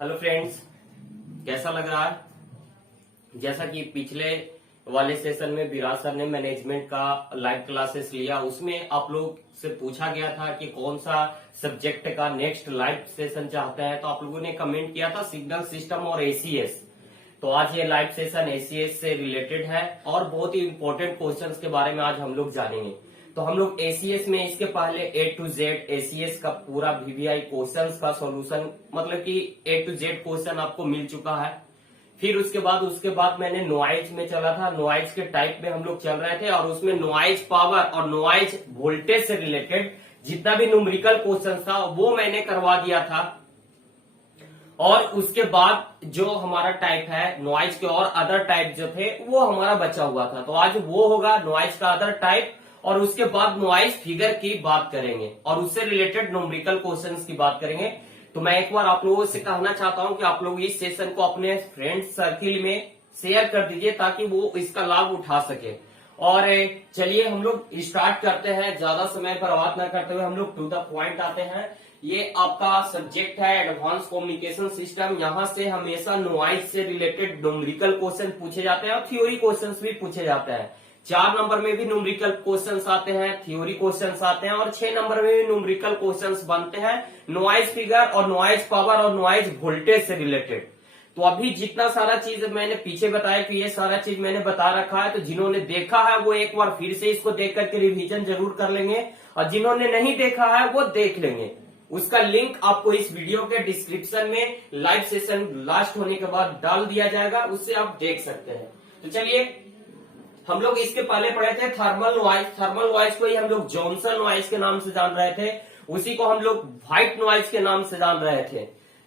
Hello friends, कैसा लग रहा है? जैसा कि पिछले वाले सेशन में विराज सर ने मैनेजमेंट का लाइव क्लासेस लिया, उसमें आप लोग से पूछा गया था कि कौन सा सब्जेक्ट का नेक्स्ट लाइव सेशन चाहते हैं। तो आप लोगों ने कमेंट किया था सिग्नल सिस्टम और एसीएस। तो आज ये लाइव सेशन एसीएस से रिलेटेड है और बहुत ही इंपॉर्टेंट क्वेश्चंस के बारे में आज हम लोग जानेंगे। तो हम लोग एसीएस में इसके पहले ए टू जेड एसीएस का पूरा वीवीआई क्वेश्चंस का सॉल्यूशन, मतलब कि ए टू जेड क्वेश्चन आपको मिल चुका है। फिर उसके बाद मैंने नॉइज में चला था, नॉइज के टाइप में हम लोग चल रहे थे और उसमें नॉइज पावर और नॉइज वोल्टेज से रिलेटेड जितना भी न्यूमेरिकल क्वेश्चन था वो मैंने करवा दिया था। और उसके बाद जो हमारा टाइप है नॉइज के और अदर टाइप जो थे वो हमारा बचा हुआ था। तो आज वो होगा नॉइज का अदर टाइप और उसके बाद नॉइज फिगर की बात करेंगे और उससे रिलेटेड न्यूमेरिकल क्वेश्चंस की बात करेंगे। तो मैं एक बार आप लोगों से कहना चाहता हूं कि आप लोग इस सेशन को अपने फ्रेंड सर्किल में शेयर कर दीजिए ताकि वो इसका लाभ उठा सके। और चलिए हम लोग स्टार्ट करते हैं, ज्यादा समय बर्बाद न करते हुए हम लोग टू द पॉइंट आते हैं। ये आपका सब्जेक्ट है एडवांस कम्युनिकेशन सिस्टम। यहाँ से हमेशा नॉइज से रिलेटेड न्यूमेरिकल क्वेश्चन पूछे जाते हैं और थ्योरी क्वेश्चन भी पूछे जाते हैं। 4 नंबर में भी न्यूमेरिकल क्वेश्चंस आते हैं, थ्योरी क्वेश्चंस आते हैं और 6 नंबर में भी न्यूमेरिकल क्वेश्चंस बनते हैं नॉइज फिगर और नॉइज पावर और नॉइज वोल्टेज से रिलेटेड। तो अभी जितना सारा चीज मैंने पीछे बताया कि ये सारा चीज मैंने बता रखा है, तो जिन्होंने देखा है वो एक बार फिर से इसको देख करके रिवीजन जरूर कर लेंगे और जिन्होंने नहीं देखा है वो देख लेंगे। उसका लिंक आपको इस वीडियो के डिस्क्रिप्शन में लाइव सेशन लास्ट होने के बाद डाल दिया जाएगा, उससे आप देख सकते हैं। तो चलिए हम लोग इसके पहले पढ़े थे थर्मल नॉइज। थर्मल नॉइज को ही हम लोग जॉनसन नॉइज के नाम से जान रहे थे, उसी को हम लोग व्हाइट नॉइज के नाम से जान रहे थे।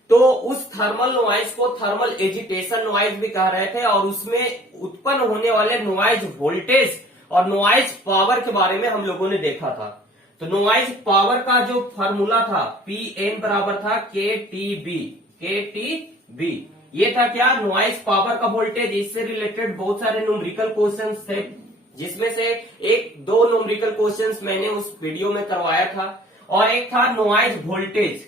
तो उस थर्मल नॉइज को थर्मल एजिटेशन नॉइज भी कह रहे थे और उसमें उत्पन्न होने वाले नॉइज वोल्टेज और नॉइज पावर के बारे में हम लोगों ने देखा था। तो नॉइज पावर का जो फॉर्मूला था Pn बराबर था KTB। ये था क्या? नॉइज पावर का वोल्टेज। इससे रिलेटेड बहुत सारे न्यूमेरिकल क्वेश्चंस थे, जिसमें से एक दो न्यूमेरिकल क्वेश्चंस मैंने उस वीडियो में करवाया था और एक था नॉइज वोल्टेज।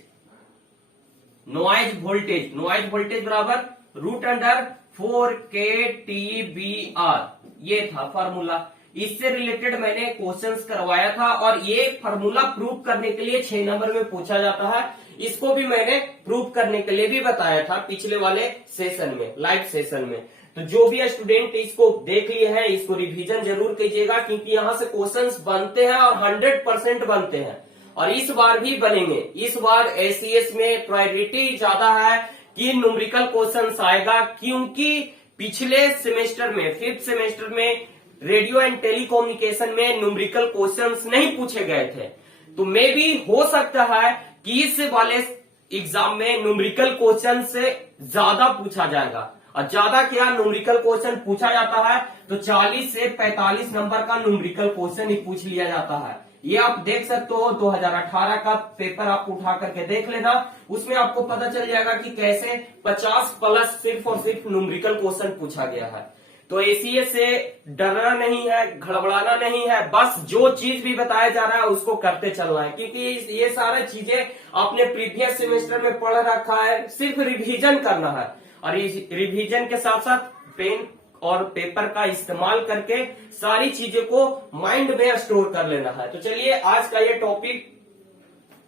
नॉइज वोल्टेज बराबर √4KTBR, ये था फॉर्मूला। इससे रिलेटेड मैंने क्वेश्चंस करवाया था और ये फॉर्मूला प्रूव करने के लिए 6 नंबर में पूछा जाता है। इसको भी मैंने प्रूव करने के लिए भी बताया था पिछले वाले सेशन में, लाइव सेशन में। तो जो भी स्टूडेंट इसको देख लिए हैं इसको रिवीजन जरूर कीजिएगा, क्योंकि यहाँ से क्वेश्चंस बनते हैं और 100% बनते हैं और इस बार भी बनेंगे। इस बार एसीएस में प्रायोरिटी ज्यादा है कि न्यूमेरिकल क्वेश्चंस आएगा, क्योंकि पिछले सेमेस्टर में 5th सेमेस्टर में रेडियो एंड टेलीकम्युनिकेशन में न्यूमेरिकल क्वेश्चंस नहीं पूछे गए थे। तो मे भी हो सकता है कि इस वाले एग्जाम में न्यूमेरिकल क्वेश्चन से ज्यादा पूछा जाएगा। और ज्यादा क्या न्यूमेरिकल क्वेश्चन पूछा जाता है तो 40 से 45 नंबर का न्यूमेरिकल क्वेश्चन ही पूछ लिया जाता है। ये आप देख सकते हो, 2018 का पेपर आप उठा करके देख लेना, उसमें आपको पता चल जाएगा कि कैसे 50 प्लस सिर्फ और सिर्फ न्यूमेरिकल क्वेश्चन पूछा गया है। तो एसीएस से डरना नहीं है, घबराना नहीं है, बस जो चीज भी बताया जा रहा है उसको करते चलना है, क्योंकि ये सारा चीजें आपने प्रीवियस सेमेस्टर में पढ़ रखा है, सिर्फ रिवीजन करना है। और इस रिवीजन के साथ साथ पेन और पेपर का इस्तेमाल करके सारी चीजें को माइंड में स्टोर कर लेना है। तो चलिए आज का ये टॉपिक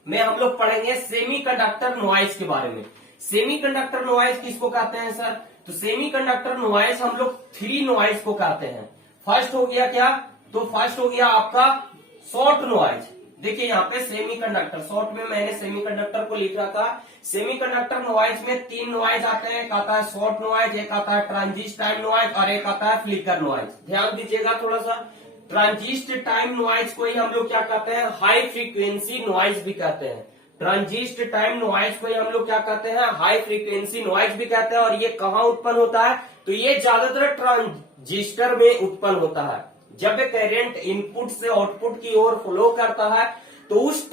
में हम लोग पढ़ेंगे सेमीकंडक्टर नॉइज के बारे में। सेमीकंडक्टर नॉइज किसको कहते हैं सर? तो सेमीकंडक्टर नॉइज हम लोग 3 नॉइज को कहते हैं। फर्स्ट हो गया क्या? तो फर्स्ट हो गया आपका शॉर्ट नॉइज। देखिए यहाँ पे सेमीकंडक्टर, शॉर्ट में मैंने सेमीकंडक्टर को लिख रखा। सेमीकंडक्टर नॉइज में 3 नॉइज आते हैं, एक आता है शॉर्ट नॉइज, एक आता है ट्रांजिस्ट टाइम नॉइज और एक आता है फ्लिकर नॉइज। ध्यान दीजिएगा थोड़ा सा। ट्रांजिस्ट टाइम नॉइज को ही हम लोग क्या कहते हैं? हाई फ्रीक्वेंसी नॉइज भी कहते हैं। ट्रांजिस्ट टाइम नॉइज को ही हम लोग क्या कहते हैं? हाई फ्रीक्वेंसी नॉइज भी कहते हैं। और ये कहाँ उत्पन्न होता है? तो ये ज्यादातर ट्रांजिस्टर में उत्पन्न होता है। जब करंट इनपुट से आउटपुट की ओर फ्लो करता है तो उस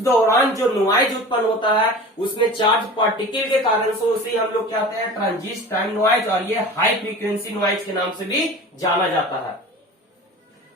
दौरान जो नॉइज उत्पन्न होता है उसमें चार्ज पार्टिकल के कारण से उसे हम लोग कहते हैं ट्रांजिस्ट टाइम नॉइज और ये हाई फ्रीक्वेंसी नॉइज के नाम से भी जाना जाता है।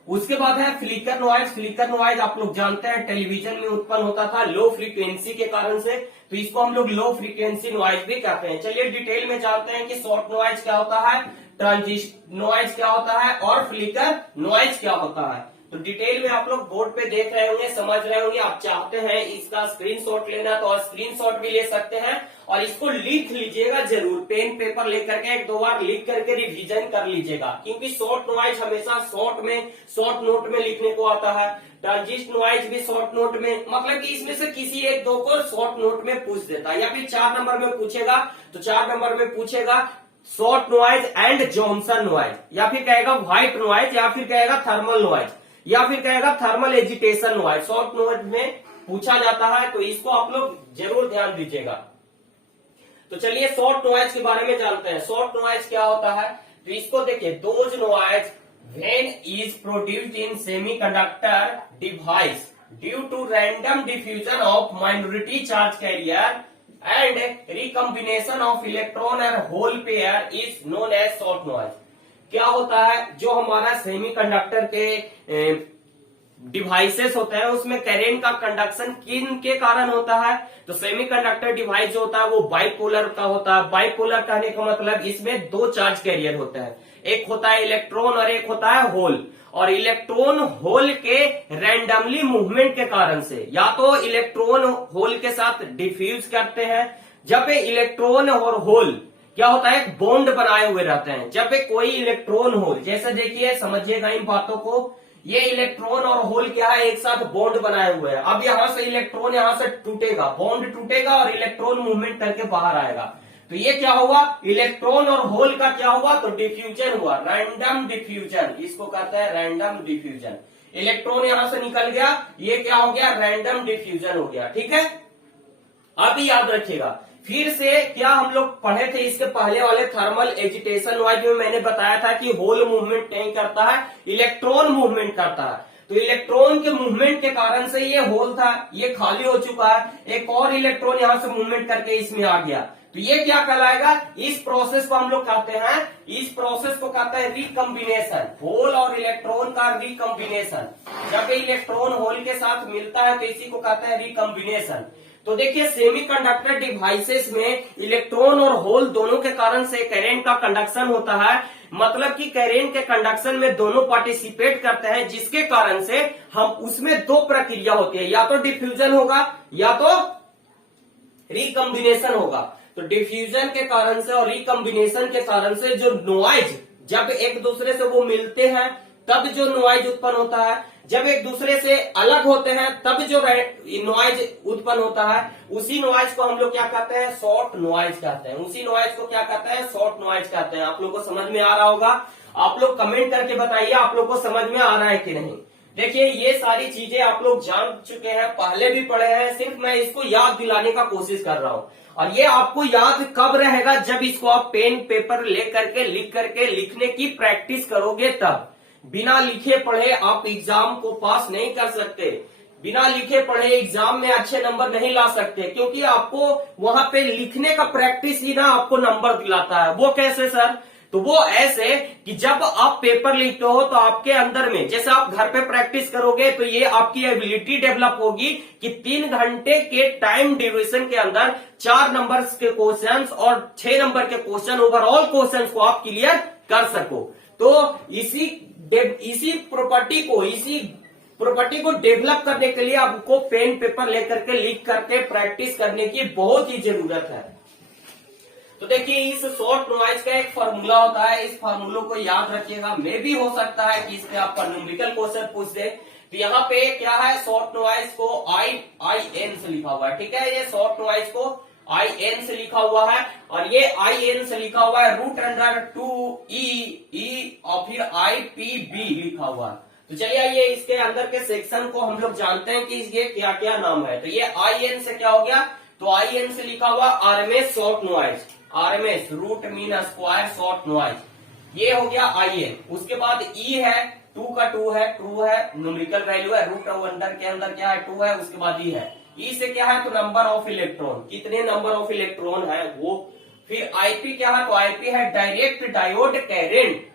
उसके बाद है फ्लिकर नॉइज। फ्लिकर नॉइज आप लोग जानते हैं टेलीविजन में उत्पन्न होता था लो फ्रीक्वेंसी के कारण से, तो इसको हम लोग लो फ्रीक्वेंसी नॉइज भी कहते हैं। चलिए डिटेल में जानते हैं कि शॉर्ट नॉइज क्या होता है, ट्रांजिस्ट नॉइज क्या होता है और फ्लिकर नॉइज क्या होता है। तो डिटेल में आप लोग बोर्ड पे देख रहे होंगे, समझ रहे होंगे। आप चाहते हैं इसका स्क्रीनशॉट लेना तो स्क्रीनशॉट भी ले सकते हैं और इसको लिख लीजिएगा जरूर, पेन पेपर लेकर के एक दो बार लिख करके रिवीजन कर लीजिएगा, क्योंकि शॉर्ट नॉइज हमेशा शॉर्ट नोट में लिखने को आता है, ट्रांजिस्ट नॉइज भी शॉर्ट नोट में, मतलब कि इसमें से किसी एक दो को शॉर्ट नोट में पूछ देता है, या फिर 4 नंबर में पूछेगा तो 4 नंबर में पूछेगा short noise and Johnson noise, या फिर कहेगा व्हाइट नॉइज, या फिर कहेगा थर्मल नॉइज, या फिर कहेगा thermal agitation noise. Short noise में पूछा जाता है, तो इसको आप लोग जरूर ध्यान दीजिएगा। तो चलिए शॉर्ट नॉइज के बारे में जानते हैं। शॉर्ट नॉइज क्या होता है, तो इसको देखिए, those noise when is produced in semiconductor device due to random diffusion of minority charge carrier and recombination of electron और hole pair is known as short noise. क्या होता है, जो हमारा सेमीकंडक्टर के डिवाइसेस होते हैं उसमें करेंट का कंडक्शन किन के कारण होता है, तो सेमीकंडक्टर डिवाइस जो होता है वो बाइपोलर का होता है। बाइपोलर कहने का मतलब इसमें 2 चार्ज कैरियर होते हैं, एक होता है इलेक्ट्रॉन और एक होता है होल। और इलेक्ट्रॉन होल के रैंडमली मूवमेंट के कारण से या तो इलेक्ट्रॉन होल के साथ डिफ्यूज करते हैं, जब इलेक्ट्रॉन और होल क्या होता है एक बॉन्ड बनाए हुए रहते हैं। जब कोई इलेक्ट्रॉन होल, जैसे देखिए समझिएगा इन बातों को, ये इलेक्ट्रॉन और होल क्या है एक साथ बॉन्ड बनाए हुए हैं। अब यहां से इलेक्ट्रॉन यहां से टूटेगा, बॉन्ड टूटेगा और इलेक्ट्रॉन मूवमेंट करके बाहर आएगा, तो ये क्या हुआ, इलेक्ट्रॉन और होल का क्या हुआ, तो डिफ्यूजन हुआ, रैंडम डिफ्यूजन, इसको कहते हैं रैंडम डिफ्यूजन। इलेक्ट्रॉन यहां से निकल गया, ये क्या हो गया, रैंडम डिफ्यूजन हो गया। ठीक है, अभी याद रखिएगा। फिर से क्या हम लोग पढ़े थे इसके पहले वाले थर्मल एजिटेशन नॉइज में, मैंने बताया था कि होल मूवमेंट नहीं करता है, इलेक्ट्रॉन मूवमेंट करता है। तो इलेक्ट्रॉन के मूवमेंट के कारण से ये होल था, ये खाली हो चुका है, एक और इलेक्ट्रॉन यहां से मूवमेंट करके इसमें आ गया, तो ये क्या कहलाएगा, इस प्रोसेस को हम लोग कहते हैं, इस प्रोसेस को कहते हैं रिकम्बिनेशन, होल और इलेक्ट्रॉन का रिकम्बिनेशन। जब इलेक्ट्रॉन होल के साथ मिलता है तो इसी को कहते हैं रिकम्बिनेशन। तो देखिए सेमीकंडक्टर डिवाइसेस में इलेक्ट्रॉन और होल दोनों के कारण से करंट का कंडक्शन होता है, मतलब कि करंट के कंडक्शन में दोनों पार्टिसिपेट करते हैं, जिसके कारण से हम उसमें 2 प्रक्रिया होती है, या तो डिफ्यूजन होगा या तो रिकम्बिनेशन होगा। तो डिफ्यूजन के कारण से और रिकम्बिनेशन के कारण से जो नॉइज, जब एक दूसरे से वो मिलते हैं तब जो नॉइज उत्पन्न होता है, जब एक दूसरे से अलग होते हैं तब जो नॉइज उत्पन्न होता है, उसी नॉइज को हम लोग क्या कहते हैं, शॉर्ट नॉइज कहते हैं। उसी नॉइज को क्या कहते हैं, शॉर्ट नॉइज कहते हैं। आप लोग को समझ में आ रहा होगा, आप लोग कमेंट करके बताइए आप लोग को समझ में आ रहा है कि नहीं। देखिए ये सारी चीजें आप लोग जान चुके हैं, पहले भी पढ़े हैं, सिर्फ मैं इसको याद दिलाने का कोशिश कर रहा हूँ। और ये आपको याद कब रहेगा, जब इसको आप पेन पेपर लेकर के लिख करके लिखने की प्रैक्टिस करोगे तब। बिना लिखे पढ़े आप एग्जाम को पास नहीं कर सकते, बिना लिखे पढ़े एग्जाम में अच्छे नंबर नहीं ला सकते, क्योंकि आपको वहां पे लिखने का प्रैक्टिस ही ना आपको नंबर दिलाता है। वो कैसे सर, तो वो ऐसे कि जब आप पेपर लिखते हो तो आपके अंदर में, जैसे आप घर पे प्रैक्टिस करोगे तो ये आपकी एबिलिटी डेवलप होगी कि 3 घंटे के टाइम ड्यूरेशन के अंदर 4 नंबर्स के क्वेश्चंस और 6 नंबर के क्वेश्चन, ओवरऑल क्वेश्चंस को आप क्लियर कर सको। तो इसी प्रॉपर्टी को डेवलप करने के लिए आपको पेन पेपर लेकर के लिख करके प्रैक्टिस करने की बहुत ही जरूरत है। तो देखिए इस शॉर्ट नॉइज का एक फार्मूला होता है, इस फार्मूला को याद रखिएगा। मे भी हो सकता है कि इसमें आपका न्यूमेरिकल क्वेश्चन पूछ दे। तो यहाँ पे क्या है, शॉर्ट नॉइज को IN से लिखा हुआ है, ठीक है, ये शॉर्ट नॉइज को IN से लिखा हुआ है, और ये IN से लिखा हुआ है √2E और फिर IPB लिखा हुआ है। तो चलिए ये इसके अंदर के सेक्शन को हम लोग जानते हैं कि ये क्या क्या नाम है। तो ये IN से क्या हो गया, तो IN से लिखा हुआ RMS short noise, RMS root mean square short noise, ये हो गया IN। उसके बाद E है, 2 का 2 है, ट्रू है, न्यूमेरिकल वैल्यू है, √अंडर के अंदर क्या है 2 है, उसके बाद E है। E से क्या है, तो नंबर ऑफ इलेक्ट्रॉन, कितने नंबर ऑफ इलेक्ट्रॉन है वो। फिर IP क्या है, तो IP है डायरेक्ट डायोड करेंट,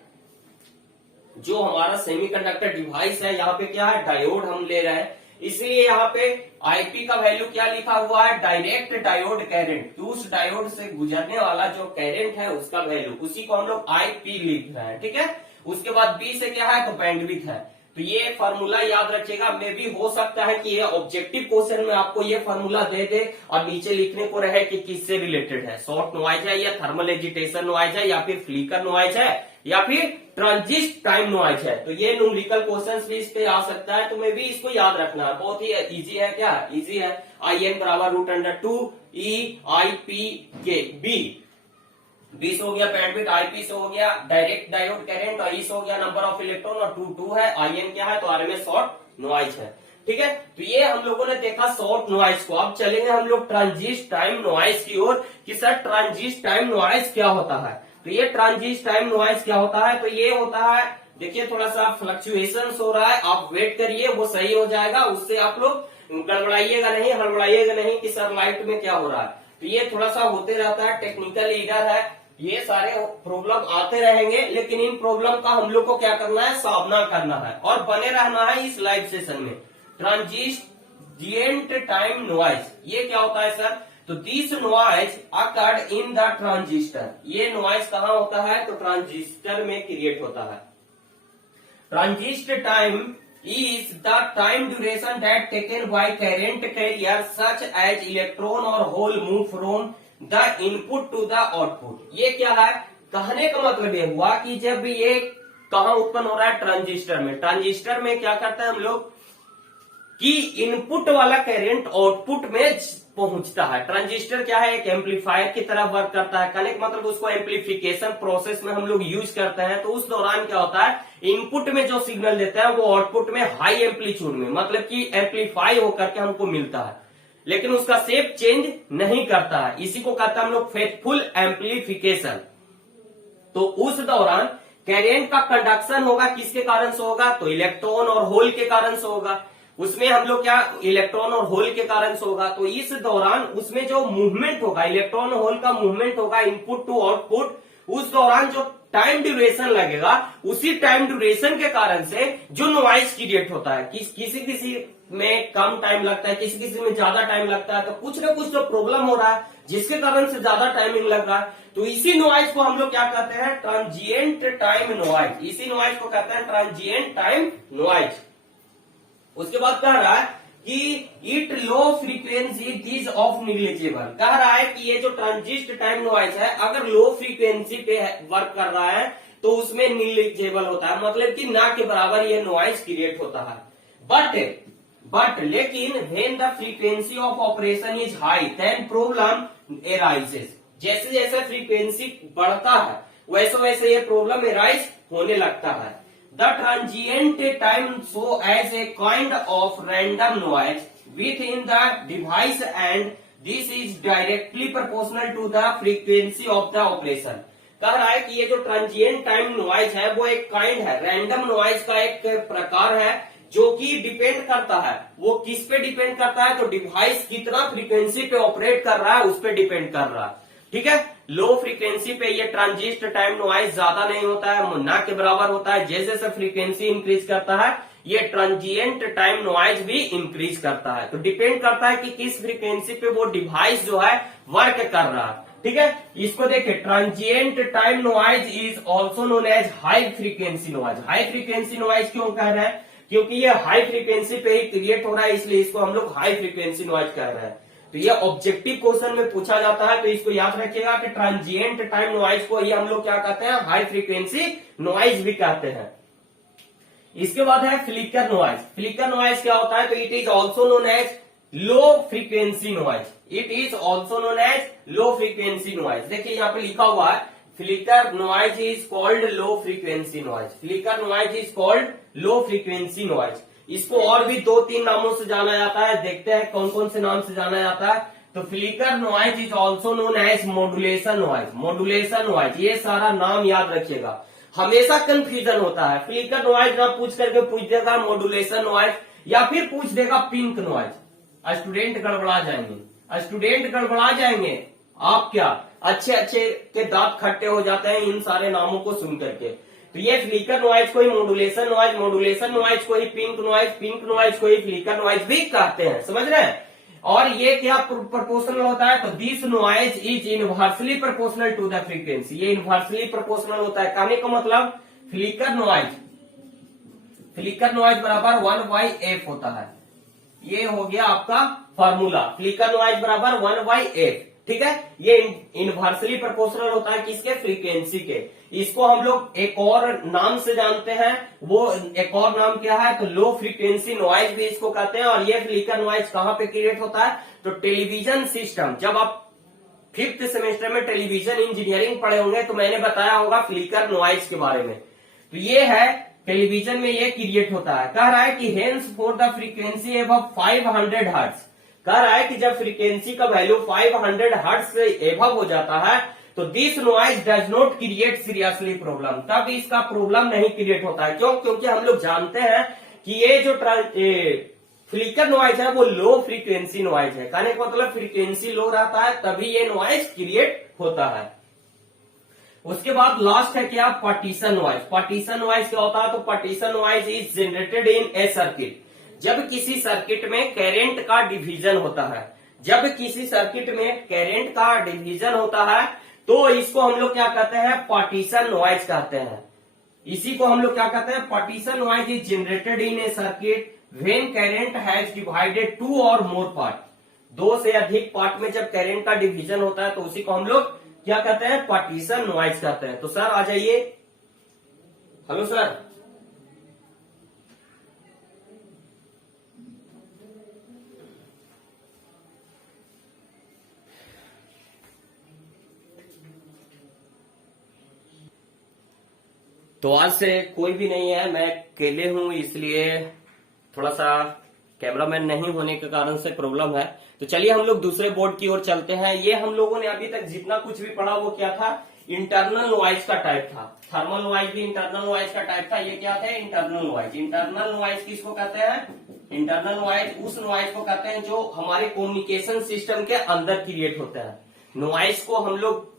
जो हमारा सेमीकंडक्टर डिवाइस है, यहाँ पे क्या है, डायोड हम ले रहे हैं, इसलिए यहाँ पे आईपी का वैल्यू क्या लिखा हुआ है, डायरेक्ट डायोड करंट, उस डायोड से गुजरने वाला जो करंट है उसका वैल्यू, उसी को हम लोग आईपी लिख रहे हैं, ठीक है। उसके बाद बी से क्या है, तो बैंडविड्थ है। तो ये फार्मूला याद रखिएगा। मे भी हो सकता है कि ये ऑब्जेक्टिव क्वेश्चन में आपको ये फार्मूला दे दे और नीचे लिखने को रहे कि किससे रिलेटेड है, शॉर्ट नॉइज है या थर्मल एजिटेशन नॉइज है या फिर फ्लिकर नॉइज है या फिर ट्रांजिट टाइम नॉइज है। तो ये न्यूमेरिकल क्वेश्चंस भी इस पे आ सकता है, तो मैं भी इसको याद रखना है, बहुत ही इजी है। क्या इजी है, IN बराबर √2 EIP बी से हो गया बैंडविड्थ, IP से हो गया डायरेक्ट डायोड करंट, और ई से हो गया नंबर ऑफ इलेक्ट्रॉन, और 2 है, IN क्या है, तो RMS शॉर्ट नॉइज है, ठीक है। तो ये हम लोगों ने देखा शॉर्ट नॉइज को। अब चलेंगे हम लोग ट्रांजिट टाइम नॉइज की ओर कि सर ट्रांजिट टाइम नॉइज क्या होता है। तो ये ट्रांजिट टाइम नॉइज क्या होता है, तो ये होता है, देखिए थोड़ा सा फ्लक्चुएशन हो रहा है, आप वेट करिए वो सही हो जाएगा, उससे आप लोग गड़बड़ाइएगा नहीं, हड़बड़ाइएगा नहीं कि सर लाइट में क्या हो रहा है। तो ये थोड़ा सा होते रहता है, टेक्निकल एरर है, ये सारे प्रॉब्लम आते रहेंगे, लेकिन इन प्रॉब्लम का हम लोग को क्या करना है, सामना करना है और बने रहना है इस लाइव सेशन में। ट्रांजिएंट टाइम नॉइज ये क्या होता है सर, तो this noise occurred in the transistor, ये नॉइज कहाँ होता है, तो ट्रांजिस्टर में क्रिएट होता है। Transit time is the time duration that taken by current carrier such as electron or hole move from the input to the output। ये क्या है, कहने का मतलब ये हुआ कि जब ये कहाँ उत्पन्न हो रहा है, ट्रांजिस्टर में। ट्रांजिस्टर में क्या करते हैं हम लोग कि इनपुट वाला करंट आउटपुट में पहुंचता है। ट्रांजिस्टर क्या है, एक एम्पलीफायर की तरह वर्क करता है, कहने का मतलब उसको एम्पलीफिकेशन प्रोसेस में हम लोग यूज करते हैं। तो उस दौरान क्या होता है, इनपुट में जो सिग्नल देता है वो आउटपुट में हाई एम्पलीट्यूड में, मतलब कि एम्पलीफाई होकर के हमको मिलता है, लेकिन उसका शेप चेंज नहीं करता है। इसी को कहते हैं हम लोग फेथफुल एम्पलीफिकेशन। तो उस दौरान करंट का कंडक्शन होगा, किसके कारण से होगा, तो इलेक्ट्रॉन और होल के कारण से होगा। उसमें हम लोग क्या, इलेक्ट्रॉन और होल के कारण से होगा। तो इस दौरान उसमें जो मूवमेंट होगा, इलेक्ट्रॉन और होल का मूवमेंट होगा इनपुट टू आउटपुट, उस दौरान जो टाइम ड्यूरेशन लगेगा, उसी टाइम ड्यूरेशन के कारण से जो नॉइज क्रिएट होता है, किसी में कम टाइम लगता है, किसी में ज्यादा टाइम लगता है, तो कुछ ना कुछ जो प्रॉब्लम हो रहा है जिसके कारण से ज्यादा टाइमिंग लग रहा है, तो इसी नॉइज को हम लोग क्या कहते हैं, ट्रांजिएंट टाइम नॉइज। इसी नॉइज को कहते हैं ट्रांजिएंट टाइम नॉइज। उसके बाद कह रहा है कि it low frequency is of negligible. कह रहा है कि ये जो ट्रांजिट टाइम नॉइज है अगर लो फ्रीक्वेंसी पे वर्क कर रहा है तो उसमें निग्लिजिबल होता है, मतलब कि ना के बराबर ये नॉइज क्रिएट होता है। बट लेकिन when the frequency of operation is high then problem arises. जैसे जैसे फ्रीक्वेंसी बढ़ता है वैसे वैसे ये प्रॉब्लम एराइज होने लगता है। The transient time so as a kind of random noise within the device and this is directly proportional to the frequency of the operation। कह रहा है कि ये जो ट्रांजिएंट टाइम नॉइज है वो एक काइंड है, रैंडम नॉइज का एक प्रकार है जो कि डिपेंड करता है, वो किस पे डिपेंड करता है, तो डिवाइस कितना फ्रीक्वेंसी पे ऑपरेट कर रहा है उस पे डिपेंड कर रहा है, ठीक है। लो फ्रीक्वेंसी पे ये ट्रांजिट टाइम नॉइज ज्यादा नहीं होता है, ना के बराबर होता है। जैसे जैसे फ्रीक्वेंसी इंक्रीज करता है ये ट्रांजिएंट टाइम नॉइज भी इंक्रीज करता है। तो डिपेंड करता है कि किस फ्रीक्वेंसी पे वो डिवाइस जो है वर्क कर रहा है, ठीक है। इसको देखिए, transient time noise is also known as high frequency noise. High frequency noise क्यों कह रहे हैं, क्योंकि ये हाई फ्रीक्वेंसी पे ही क्रिएट हो रहा है, इसलिए इसको हम लोग हाई फ्रीक्वेंसी नॉइज कह रहे हैं। तो ये ऑब्जेक्टिव क्वेश्चन में पूछा जाता है, तो इसको याद रखिएगा कि ट्रांजिएंट टाइम नॉइज को ये हम लोग क्या कहते हैं, हाई फ्रीक्वेंसी नॉइज भी कहते हैं। इसके बाद है फ्लिकर नॉइज। फ्लिकर नॉइज क्या होता है, तो it is also known as low frequency noise. It is also known as low frequency noise. देखिए यहाँ पे लिखा हुआ है flicker noise is called low frequency noise. Flicker noise is called low frequency noise. इसको और भी 2-3 नामों से जाना जाता है, देखते हैं कौन कौन से नाम से जाना जाता है। तो flicker noise is also known as modulation noise. Modulation noise, ये सारा नाम याद रखिएगा, हमेशा कंफ्यूजन होता है। फ्लिकर नॉइज ना पूछ करके पूछ देगा मॉड्यूलेशन नॉइज, या फिर पूछ देगा पिंक नॉइज। स्टूडेंट गड़बड़ा जाएंगे, स्टूडेंट गड़बड़ा जाएंगे। आप क्या अच्छे अच्छे के दांत खट्टे हो जाते हैं इन सारे नामों को सुन करके। तो ये फ्लिकर नॉइज को ही मॉड्यूलेशन नॉइज, मॉड्यूलेशन नॉइज को ही पिंक नॉइज को ही फ्लिकर नॉइज भी कहते हैं, समझ रहे हैं। और ये क्या प्रोपोर्शनल होता है, तो this noise is inversely proportional to the frequency, ये इनवर्सली प्रोपोर्शनल होता है। कहने का मतलब फ्लिकर नॉइज बराबर 1/f होता है। ये हो गया आपका फॉर्मूला, फ्लिकर नॉइज बराबर 1/f, ठीक है। ये इनवर्सली प्रोपोर्शनल होता है किसके, फ्रीक्वेंसी के। इसको हम लोग एक और नाम से जानते हैं, वो एक और नाम क्या है, तो लो फ्रीक्वेंसी नॉइज भी इसको कहते हैं। और ये फ्लिकर नॉइज कहां पे क्रिएट होता है, तो टेलीविजन सिस्टम, जब आप 5th सेमेस्टर में टेलीविजन इंजीनियरिंग पढ़े होंगे तो मैंने बताया होगा फ्लिकर नॉइज के बारे में। तो ये है टेलीविजन में ये क्रिएट होता है। कह रहा है कि hence for the frequency above 500 hertz, कह रहा है कि जब फ्रीक्वेंसी का वैल्यू 500 हर्ट्ज से एबव हो जाता है तो this noise does not create seriously problem, तब इसका प्रॉब्लम नहीं क्रिएट होता है। क्यों, क्योंकि हम लोग जानते हैं कि ये जो फ्लिकर नॉइज है वो लो फ्रीक्वेंसी नॉइज है। कहने का मतलब फ्रीक्वेंसी लो रहता है तभी ये नॉइज क्रिएट होता है। उसके बाद लास्ट है क्या, पार्टीशन नॉइज। पार्टीशन नॉइज क्या होता है, तो partition noise is generated in A circuit, जब किसी सर्किट में करंट का डिवीजन होता है, जब किसी सर्किट में करंट का डिवीजन होता है तो इसको हम लोग क्या कहते हैं, पार्टीशन नॉइज कहते हैं। इसी को हम लोग क्या कहते हैं, partition noise is generated in A circuit when current has divided 2 और मोर पार्ट, 2 से अधिक पार्ट में जब करंट का डिवीजन होता है तो उसी को हम लोग क्या कहते हैं, पार्टीशन नॉइज कहते हैं। तो सर आ जाइए, हेलो सर। तो आज से कोई भी नहीं है, मैं अकेले हूं, इसलिए थोड़ा सा कैमरामैन नहीं होने के कारण से प्रॉब्लम है। तो चलिए हम लोग दूसरे बोर्ड की ओर चलते हैं। ये हम लोगों ने अभी तक जितना कुछ भी पढ़ा वो क्या था, इंटरनल नॉइज का टाइप था। थर्मल नॉइज भी इंटरनल नॉइज का टाइप था। ये क्या था, इंटरनल नॉइज। इंटरनल नॉइज किसको कहते हैं, इंटरनल नॉइज उस नॉइज को कहते हैं जो हमारे कम्युनिकेशन सिस्टम के अंदर क्रिएट होता है। नॉइज को हम लोग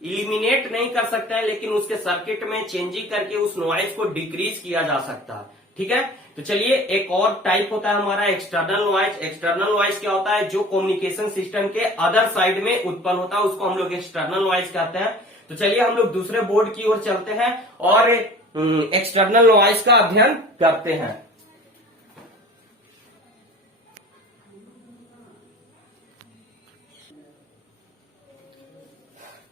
इलिमिनेट नहीं कर सकते हैं, लेकिन उसके सर्किट में चेंजिंग करके उस नॉइज को डिक्रीज किया जा सकता है, ठीक है। तो चलिए एक और टाइप होता है हमारा एक्सटर्नल नॉइज। एक्सटर्नल नॉइज क्या होता है, जो कम्युनिकेशन सिस्टम के अदर साइड में उत्पन्न होता है उसको हम लोग एक्सटर्नल नॉइज कहते हैं। तो चलिए हम लोग दूसरे बोर्ड की ओर चलते हैं और एक्सटर्नल नॉइज का अध्ययन करते हैं।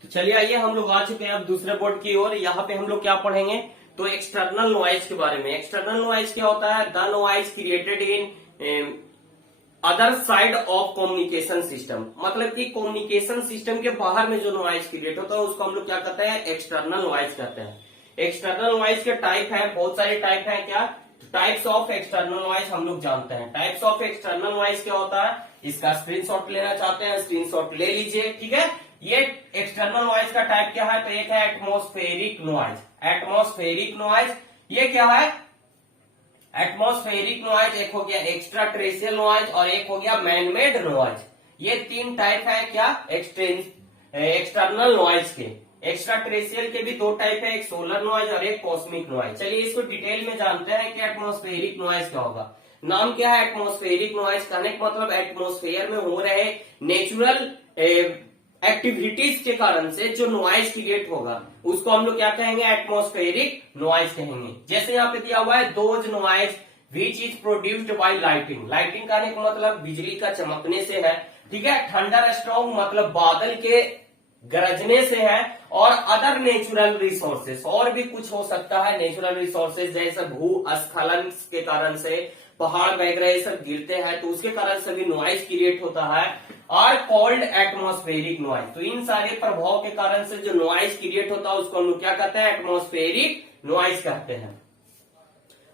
तो चलिए आइए, हम लोग आ चुके हैं अब दूसरे बोर्ड की ओर। यहाँ पे हम लोग क्या पढ़ेंगे, तो एक्सटर्नल नॉइज के बारे में। एक्सटर्नल नॉइज क्या होता है, the noise created in other side of communication system, मतलब कि कम्युनिकेशन सिस्टम के बाहर में जो नॉइज क्रिएट होता है उसको हम लोग क्या कहते हैं, एक्सटर्नल नॉइज कहते हैं। एक्सटर्नल नॉइज के टाइप है, बहुत सारे टाइप है। क्या टाइप्स ऑफ एक्सटर्नल नॉइज हम लोग जानते हैं। टाइप्स ऑफ एक्सटर्नल नॉइज क्या होता है, इसका स्क्रीनशॉट लेना चाहते हैं, स्क्रीनशॉट ले लीजिए, ठीक है। ये एक्सटर्नल नॉइज का टाइप क्या है, तो एक है एटमॉस्फेरिक नॉइज। एटमॉस्फेरिक नॉइज ये क्या है, एटमॉस्फेरिक नॉइज एक हो गया एक्स्ट्रा टेरेस्ट्रियल नॉइज और एक हो गया मैनमेड नॉइज। ये 3 टाइप है क्या, एक्सटर्नल नॉइज के। एक्स्ट्रा टेरेस्ट्रियल के भी 2 टाइप है, एक सोलर नॉइज और एक कॉस्मिक नॉइज। चलिए इसको डिटेल में जानते हैं कि एटमॉस्फेरिक नॉइज क्या होगा। नाम क्या है एटमॉस्फेरिक नॉइज, कहने का मतलब एटमॉस्फेयर में हो रहे नेचुरल एक्टिविटीज के कारण से जो नॉइज क्रिएट होगा उसको हम लोग क्या कहेंगे, एटमॉस्फेरिक नॉइज कहेंगे। जैसे यहाँ पे दिया हुआ है those noise which is produced bye lighting. Lighting कहने का मतलब बिजली का चमकने से है, ठीक है। थंडर स्टॉर्म मतलब बादल के गरजने से है, और अदर नेचुरल रिसोर्सेस, और भी कुछ हो सकता है नेचुरल रिसोर्सेस, जैसे भूस्खलन के कारण से पहाड़ वगैरह सब गिरते हैं तो उसके कारण से भी नॉइज क्रिएट होता है, आर कॉल्ड एटमॉस्फेरिक नॉइज। तो इन सारे प्रभाव के कारण से जो नॉइज क्रिएट होता है उसको हम लोग क्या कहते हैं, एटमॉस्फेरिक नॉइज कहते हैं।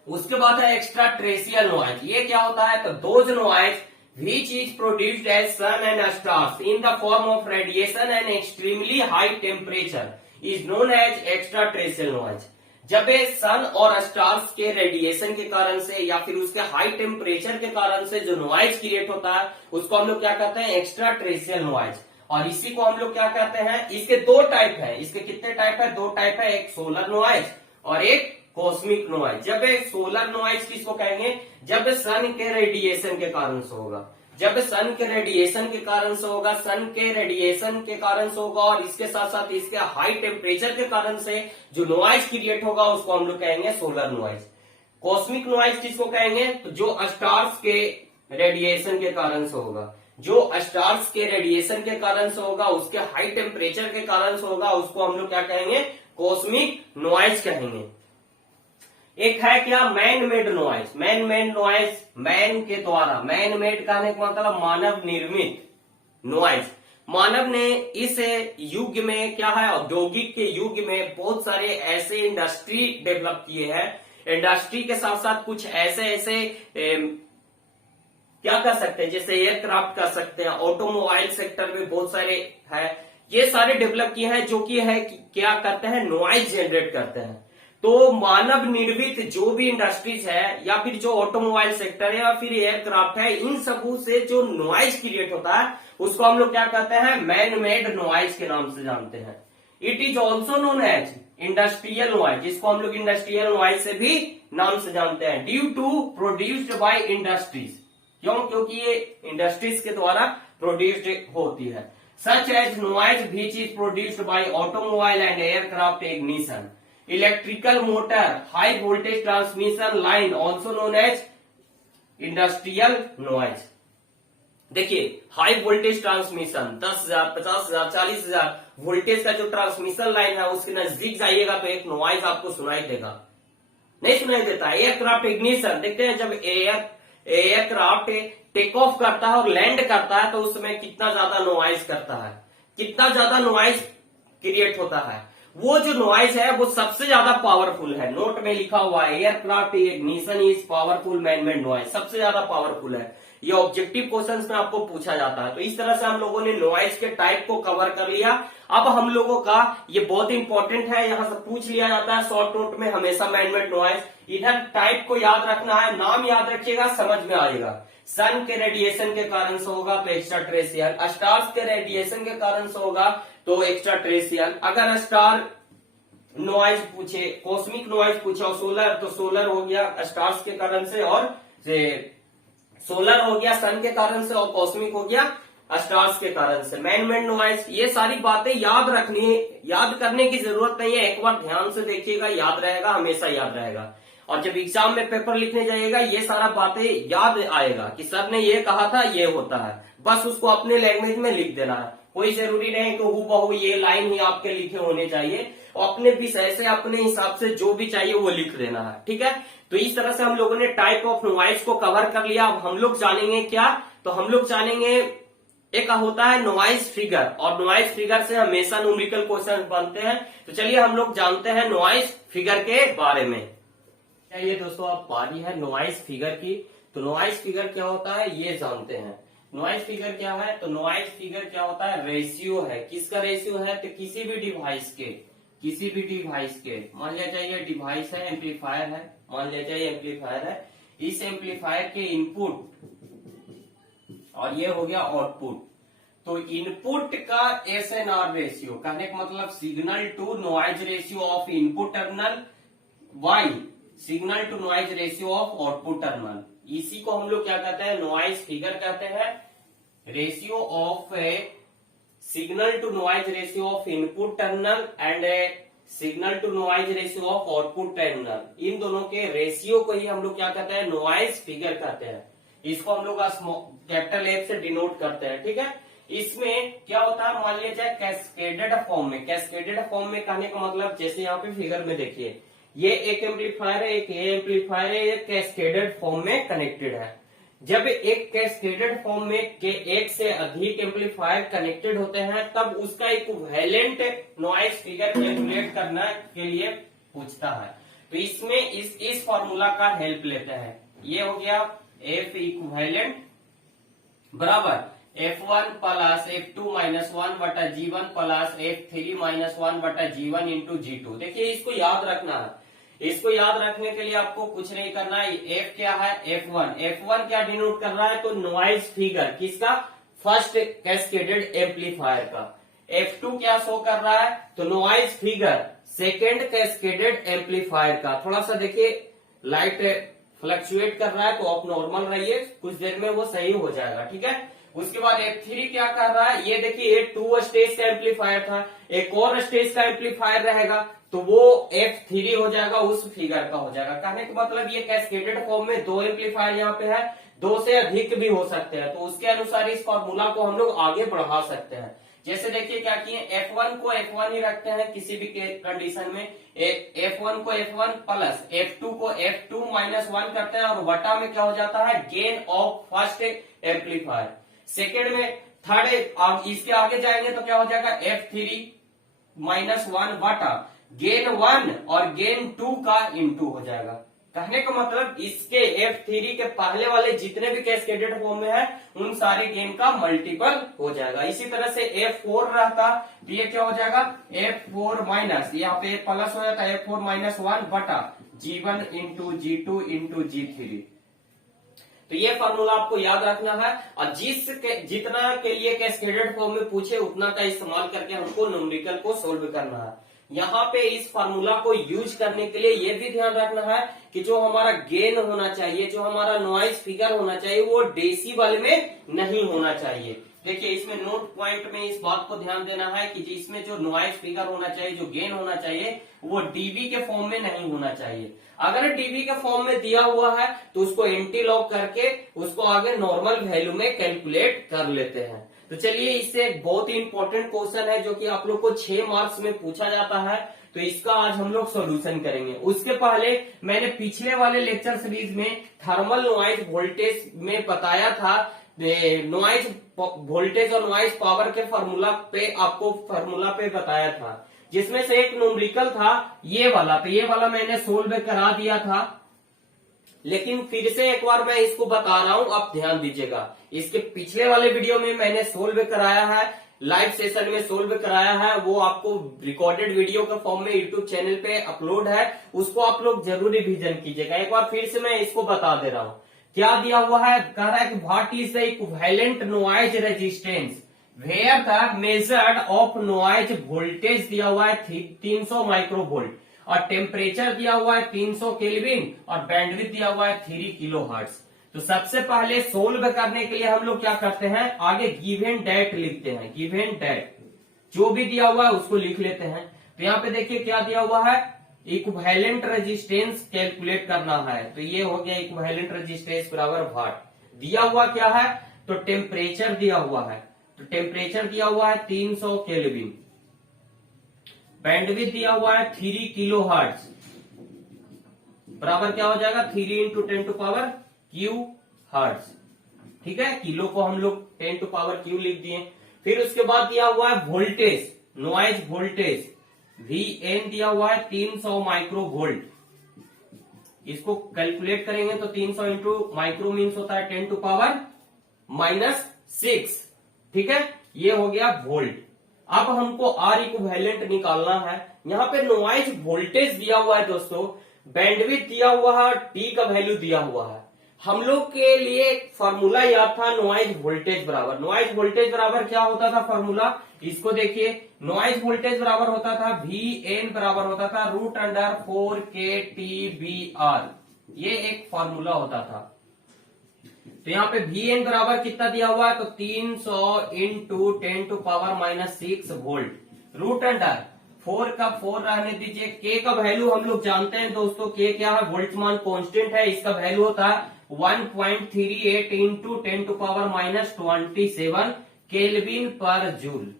उसके बाद है एक्स्ट्रा टेरेस्ट्रियल नॉइज। ये क्या होता है, तो those noise which is produced as sun and stars in the form of radiation and extremely high temperature is known as extraterrestrial noise। जब ये सन और स्टार्स के रेडिएशन के कारण से या फिर उसके हाई टेम्परेचर के कारण से जो नॉइज क्रिएट होता है उसको हम लोग क्या कहते हैं, एक्स्ट्रा टेरेस्ट्रियल नॉइज। और इसी को हम लोग क्या कहते हैं, इसके 2 टाइप है। इसके कितने टाइप है, 2 टाइप है, एक सोलर नॉइज और एक कॉस्मिक नॉइज। जब सोलर नॉइज किसको कहेंगे, जब सन के रेडिएशन के कारण से होगा, जब सन के रेडिएशन के कारण से होगा, सन के रेडिएशन के कारण से होगा और इसके साथ साथ इसके हाई टेम्परेचर के कारण से जो नॉइज क्रिएट होगा उसको हम लोग कहेंगे सोलर नॉइज। कॉस्मिक नॉइज किसको कहेंगे, तो जो स्टार्स के रेडिएशन के कारण से होगा, जो स्टार्स के रेडिएशन के कारण से होगा, उसके हाई टेम्परेचर के कारण से होगा, उसको हम लोग क्या कहेंगे, कॉस्मिक नॉइज कहेंगे। एक है क्या, man made noise. Man made noise, man के द्वारा, मैन मेड कहने का मतलब मानव निर्मित नॉइज। मानव ने इस युग में क्या है, औद्योगिक के युग में बहुत सारे ऐसे इंडस्ट्री डेवलप किए हैं। इंडस्ट्री के साथ साथ कुछ ऐसे क्या कर सकते हैं, जैसे एयरक्राफ्ट कर सकते हैं, ऑटोमोबाइल सेक्टर में बहुत सारे है, ये सारे डेवलप किए हैं, जो कि है क्या करते हैं, नॉइज जनरेट करते हैं। तो मानव निर्मित जो भी इंडस्ट्रीज है या फिर जो ऑटोमोबाइल सेक्टर है या फिर एयरक्राफ्ट है, इन सबू से जो नॉइज क्रिएट होता है उसको हम लोग क्या कहते हैं, मैन मेड नॉइज के नाम से जानते हैं। It is also known as industrial noise, जिसको हम लोग इंडस्ट्रियल नॉइज से भी नाम से जानते हैं, due to produced by industries. क्यों, क्योंकि ये इंडस्ट्रीज के द्वारा प्रोड्यूस्ड होती है। Such as noise which is produced by automobile and aircraft ignition, electrical motor, high voltage transmission line, also known as industrial noise. देखिए, हाई वोल्टेज ट्रांसमिशन 10,000, 50,000, 40,000 वोल्टेज का जो ट्रांसमिशन लाइन है उसके नजदीक जाइएगा तो एक नॉइज आपको सुनाई देगा, नहीं सुनाई देता। एयरक्राफ्ट इग्निशन, देखते हैं जब एयरक्राफ्ट टेक ऑफ करता है और लैंड करता है तो उसमें कितना ज्यादा नॉइज करता है, कितना ज्यादा नॉइज क्रिएट होता है। वो जो नॉइज है वो सबसे ज्यादा पावरफुल है। नोट में लिखा हुआ है, aircraft ignition is powerful man made noise, सबसे ज्यादा पावरफुल है। ये ऑब्जेक्टिव क्वेश्चंस में आपको पूछा जाता है। तो इस तरह से हम लोगों ने नॉइज के टाइप को कवर कर लिया। अब हम लोगों का ये बहुत इंपॉर्टेंट है, यहां से पूछ लिया जाता है शॉर्ट नोट में हमेशा मैन मेड नॉइज। इधर टाइप को याद रखना है, नाम याद रखिएगा, समझ में आएगा। सन के रेडिएशन के कारण से होगा तो एक्स्ट्रा टेरेस्ट्रियल, स्टार्स के रेडिएशन के कारण से होगा तो एक्स्ट्रा टेरेस्ट्रियल। अगर स्टार नॉइज पूछे, कॉस्मिक नॉइज पूछे और सोलर, तो सोलर हो गया स्टार्स के कारण से, और सोलर हो गया सन के कारण से, और कॉस्मिक हो गया स्टार्स के कारण से। मैन मेड नॉइज, ये सारी बातें याद रखनी है, याद करने की जरूरत नहीं है, एक बार ध्यान से देखिएगा, याद रहेगा, हमेशा याद रहेगा। और जब एग्जाम में पेपर लिखने जाइएगा ये सारा बातें याद आएगा कि सर ने ये कहा था, ये होता है, बस उसको अपने लैंग्वेज में लिख देना है। कोई जरूरी नहीं कि हूबहू ये लाइन ही आपके लिखे होने चाहिए, और अपने विषय से अपने हिसाब से जो भी चाहिए वो लिख देना है, ठीक है। तो इस तरह से हम लोगों ने टाइप ऑफ नॉइज को कवर कर लिया। अब हम लोग जानेंगे क्या, तो हम लोग जानेंगे एक होता है नॉइज फिगर, और नॉइज फिगर से हमेशा न्यूमेरिकल क्वेश्चन बनते हैं। तो चलिए हम लोग जानते हैं नॉइज फिगर के बारे में। चलिए दोस्तों, अब बारी है नॉइज फिगर की। तो नॉइज फिगर क्या होता है ये जानते हैं। नॉइज फिगर क्या है, तो नॉइज फिगर क्या होता है, रेशियो है। किसका रेशियो है, तो किसी भी डिवाइस के, किसी भी डिवाइस के, मान लिया जाए ये डिवाइस है, एम्पलीफायर है, मान लिया जाए एम्पलीफायर है, इस एम्पलीफायर के इनपुट और ये हो गया आउटपुट। तो इनपुट का SNR रेशियो, कहने का मतलब signal to noise ratio of input terminal by signal to noise ratio of output terminal, इसी को हम लोग क्या कहते हैं, नॉइज फिगर कहते हैं। Ratio of signal to noise ratio of input terminal and signal to noise ratio of output terminal, इन दोनों के रेशियो को ही हम लोग क्या कहते हैं, नॉइज फिगर कहते हैं। इसको हम लोग कैपिटल F से डिनोट करते हैं, ठीक है। इसमें क्या होता है, मान लिया जाए कैस्केडेड फॉर्म में, कैस्केडेड फॉर्म में कहने का मतलब जैसे यहाँ पे फिगर में देखिए, ये एक एम्पलीफायर है, एक ये एम्पलीफायर है, ये कैस्केडेड फॉर्म में कनेक्टेड है। जब एक कैस्केडेड फॉर्म में के एक से अधिक एम्पलीफायर कनेक्टेड होते हैं तब उसका इक्विवेलेंट नॉइज फिगर कैलकुलेट करने के लिए पूछता है। तो इसमें इस फॉर्मूला का हेल्प लेते हैं। ये हो गया F इक्विवेलेंट बराबर F1 प्लस F2 माइनस 1 बटा G1 प्लस F3 माइनस 1 बटा G1 इंटू G2। देखिए इसको याद रखना है। इसको याद रखने के लिए आपको कुछ नहीं करना है। F क्या है, F1। F1 क्या डिनोट कर रहा है, तो नॉइज फिगर किसका, फर्स्ट कैस्केडेड एम्पलीफायर का। F2 क्या शो कर रहा है, तो noise figure second cascaded amplifier का। थोड़ा सा देखिए लाइट फ्लक्चुएट कर रहा है तो आप नॉर्मल रहिए, कुछ देर में वो सही हो जाएगा, ठीक है। उसके बाद F3 क्या कर रहा है, ये देखिए ये 2 स्टेज का एम्पलीफायर था, एक और स्टेज का एम्पलीफायर रहेगा तो वो F3 हो जाएगा, उस फिगर का हो जाएगा। कहने का मतलब ये कैस्केडेड फॉर्म में 2 एम्पलीफायर यहाँ पे है, 2 से अधिक भी हो सकते हैं, तो उसके अनुसार इस फॉर्मूला को हम लोग आगे बढ़ा सकते हैं। जैसे देखिए क्या किए, F1 को F1 ही रखते हैं किसी भी कंडीशन में, F1 को F1 प्लस F2 को F2 -1 करते हैं और वटा में क्या हो जाता है, gain of first amplifier. Second में थर्ड इसके आगे जाएंगे तो क्या हो जाएगा, F3 -1 वटा गेन 1 और गेन 2 का इंटू हो जाएगा। कहने का मतलब इसके F3 के पहले वाले जितने भी कैस्केडेड फॉर्म में है उन सारे गेन का मल्टीपल हो जाएगा। इसी तरह से F4 रहता तो ये क्या हो जाएगा, F4 माइनस, यहाँ पे प्लस हो जाता है F4 -1 बटा G1 into G2 into G3। तो ये फॉर्मूला आपको याद रखना है और जितना के लिए कैस्केडेड फॉर्म में पूछे उतना का इस्तेमाल करके हमको न्यूमेरिकल को सोल्व करना है। यहाँ पे इस फार्मूला को यूज करने के लिए ये भी ध्यान रखना है कि जो हमारा गेन होना चाहिए, जो हमारा नॉइज फिगर होना चाहिए वो डेसिबल में नहीं होना चाहिए। देखिए इसमें नोट पॉइंट में इस बात को ध्यान देना है कि इसमें जो नॉइज फिगर होना चाहिए, जो गेन होना चाहिए वो डीबी के फॉर्म में नहीं होना चाहिए। अगर डीबी के फॉर्म में दिया हुआ है तो उसको एंटी लॉग करके उसको आगे नॉर्मल वैल्यू में कैलकुलेट कर लेते हैं। तो चलिए इससे एक बहुत ही इंपॉर्टेंट क्वेश्चन है जो कि आप लोग को 6 मार्क्स में पूछा जाता है, तो इसका आज हम लोग सॉल्यूशन करेंगे। उसके पहले मैंने पिछले वाले लेक्चर सीरीज में थर्मल नॉइज वोल्टेज में बताया था, नॉइज वोल्टेज और नॉइज पावर के फॉर्मूला पे आपको फॉर्मूला पे बताया था, जिसमें से एक न्यूमेरिकल था ये वाला। तो ये वाला मैंने सोल्व करा दिया था, लेकिन फिर से एक बार मैं इसको बता रहा हूं, आप ध्यान दीजिएगा। इसके पिछले वाले वीडियो में मैंने सोल्व कराया है, लाइव सेशन में सोल्व कराया है, वो आपको रिकॉर्डेड वीडियो के फॉर्म में यूट्यूब चैनल पे अपलोड है, उसको आप लोग जरूर रिवीजन कीजिएगा। एक बार फिर से मैं इसको बता दे रहा हूं क्या दिया हुआ है। कह रहा है कि what is the equivalent noise resistance where the measured of noise voltage दिया हुआ है 300 माइक्रोवोल्ट और टेम्परेचर दिया हुआ है 300 केल्विन और बैंडविड्थ दिया हुआ है 3 किलोहर्ट्ज। तो सबसे पहले सोल्व करने के लिए हम लोग क्या करते हैं, आगे गिवन डेट लिखते हैं। गिवन डेट जो भी दिया हुआ है उसको लिख लेते हैं। तो यहाँ पे देखिए क्या दिया हुआ है, इक्विवेलेंट रेजिस्टेंस कैलकुलेट करना है। तो ये हो गया इक्विवेलेंट रेजिस्टेंस बराबर वाट। दिया हुआ क्या है, तो टेम्परेचर दिया हुआ है, तो टेम्परेचर दिया हुआ है 300 केल्विन, बैंडविड्थ दिया हुआ है 3 किलो हर्ट्ज बराबर क्या हो जाएगा 3 into 10 to power cube hertz. ठीक है, किलो को हम लोग 10 टू पावर क्यू लिख दिए। फिर उसके बाद दिया हुआ है वोल्टेज, नॉइज वोल्टेज Vn दिया हुआ है 300 माइक्रो वोल्ट। इसको कैलकुलेट करेंगे तो 300 इंटू माइक्रो मीन्स होता है 10 टू पावर -6। ठीक है, ये हो गया वोल्ट। अब हमको आर इक्विवेलेंट निकालना है। यहाँ पे नॉइज वोल्टेज दिया हुआ है दोस्तों, बैंडविड्थ दिया हुआ है, टी का वैल्यू दिया हुआ है। हम लोग के लिए फॉर्मूला याद था नॉइज वोल्टेज बराबर, नॉइज वोल्टेज बराबर क्या होता था फॉर्मूला, इसको देखिए। नॉइज वोल्टेज बराबर होता था Vn बराबर होता था √4kTBR, ये एक फॉर्मूला होता था। तो यहाँ पे Vn बराबर कितना दिया हुआ है, तो 300 इंटू 10 टू पावर -6 वोल्ट, √4 का 4 रहने दीजिए। K का वैल्यू हम लोग जानते हैं दोस्तों, K क्या है, बोल्ट्जमान कांस्टेंट है, इसका वैल्यू होता है 1.38 इंटू 10 टू पावर -27 केल्विन पर जूल।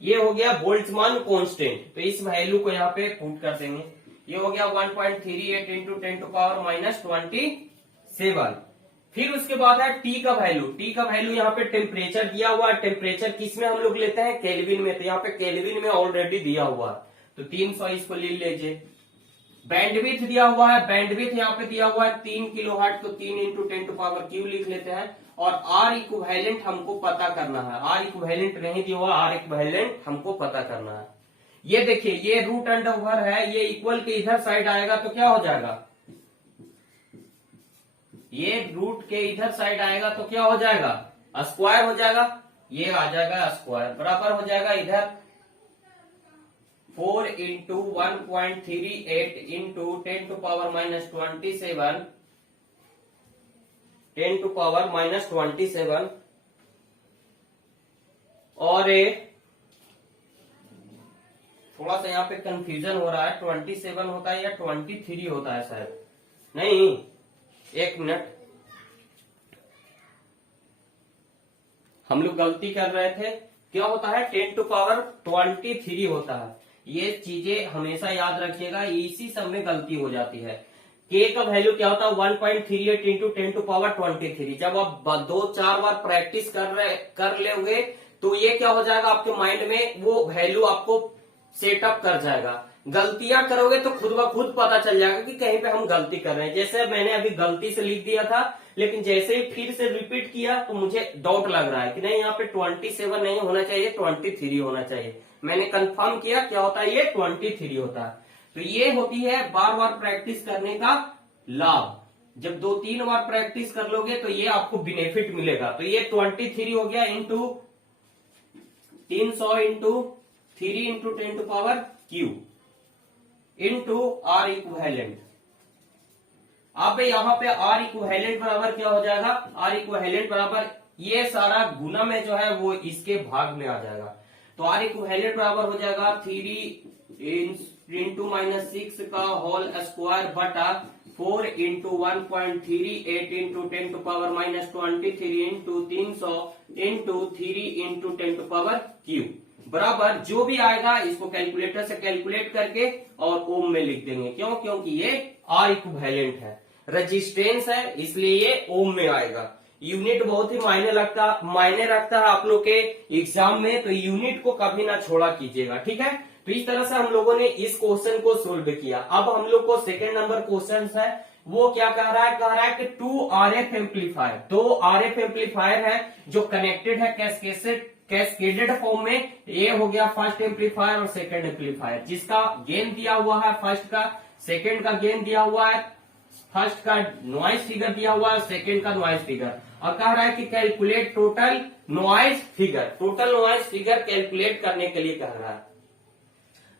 ये हो गया बोल्ट्जमान कांस्टेंट, तो इस वैल्यू को यहाँ पे पुट कर देंगे। ये हो गया 1.38 इंटू 10 टू पावर -27। फिर उसके बाद है टी का वैल्यू, टी का वैल्यू यहाँ पे टेम्परेचर दिया हुआ है। टेम्परेचर किस में हम लोग लेते हैं, केल्विन में, तो यहाँ पे केल्विन में ऑलरेडी दिया हुआ है, तो 300 इसको ले लीजिए। बैंडविड्थ दिया हुआ है, बैंडविड्थ यहाँ पे दिया हुआ है 3 किलोहर्ट्ज, तो 3 इंटू 10 टू पावर क्यू लिख लेते हैं। और आर इक्विवेलेंट हमको पता करना है, आर इक्विवेलेंट नहीं दिया हुआ, आर इक्विवेलेंट हमको पता करना है। ये देखिए ये √अंडर है, ये इक्वल के इधर साइड आएगा तो क्या हो जाएगा, ये रूट के इधर साइड आएगा तो क्या हो जाएगा, स्क्वायर हो जाएगा, ये आ जाएगा स्क्वायर, बराबर हो जाएगा इधर 4 इंटू 1.38 इंटू 10⁻27 10⁻27 और थोड़ा सा यहाँ पे कंफ्यूजन हो रहा है, 27 होता है या 23 होता है शायद, नहीं, एक मिनट, हम लोग गलती कर रहे थे। क्या होता है, 10⁻23 होता है। ये चीजें हमेशा याद रखिएगा, इसी सब में गलती हो जाती है। के का वैल्यू क्या होता है, 1.38 इंटू 10⁻23। जब आप 2-4 बार प्रैक्टिस कर लोगे तो ये क्या हो जाएगा, आपके माइंड में वो वैल्यू आपको सेटअप कर जाएगा। गलतियां करोगे तो खुद ब खुद पता चल जाएगा कि कहीं पे हम गलती कर रहे हैं। जैसे मैंने अभी गलती से लिख दिया था, लेकिन जैसे ही फिर से रिपीट किया तो मुझे डाउट लग रहा है कि नहीं, यहाँ पे 27 नहीं होना चाहिए, 23 होना चाहिए। मैंने कंफर्म किया, क्या होता है, ये 23 होता है। तो ये होती है बार बार प्रैक्टिस करने का लाभ। जब 2-3 बार प्रैक्टिस कर लोगे तो ये आपको बेनिफिट मिलेगा। तो ये 23 हो गया into 300 into 3 into 10⁻³ into R equivalent. अब यहाँ पे R इक्विवेलेंट बराबर क्या हो जाएगा, R इक्विवेलेंट बराबर ये सारा गुना में जो है वो इसके भाग में आ जाएगा। तो R इक्विवेलेंट बराबर हो जाएगा 3 इंटू -6 का होल स्क्वायर बटा 4 into 1.38 into 10⁻23 into 300 into 3 into 10⁻³ बराबर जो भी आएगा इसको कैलकुलेटर से कैलकुलेट करके और ओम में लिख देंगे। क्यों, क्योंकि ये R इक्विवेलेंट है, रेजिस्टेंस है, इसलिए ये ओम में आएगा। यूनिट बहुत ही मायने रखता है आप लोग के एग्जाम में, तो यूनिट को कभी ना छोड़ा कीजिएगा, ठीक है। तो इस तरह से हम लोगों ने इस क्वेश्चन को सोल्व किया। अब हम लोग को सेकेंड नंबर क्वेश्चन है, वो क्या कह रहा है कि 2 RF एम्पलीफायर, 2 RF एम्पलीफायर है जो कनेक्टेड है कैस्केडेड फॉर्म में। ये हो गया फर्स्ट एम्पलीफायर और सेकंड एम्पलीफायर, जिसका गेन दिया हुआ है फर्स्ट का, सेकंड का गेन दिया हुआ है, फर्स्ट का नॉइज फिगर दिया हुआ है, सेकंड का नॉइज फिगर। और कह रहा है कि calculate total noise figure, total noise figure calculate करने के लिए कह रहा है।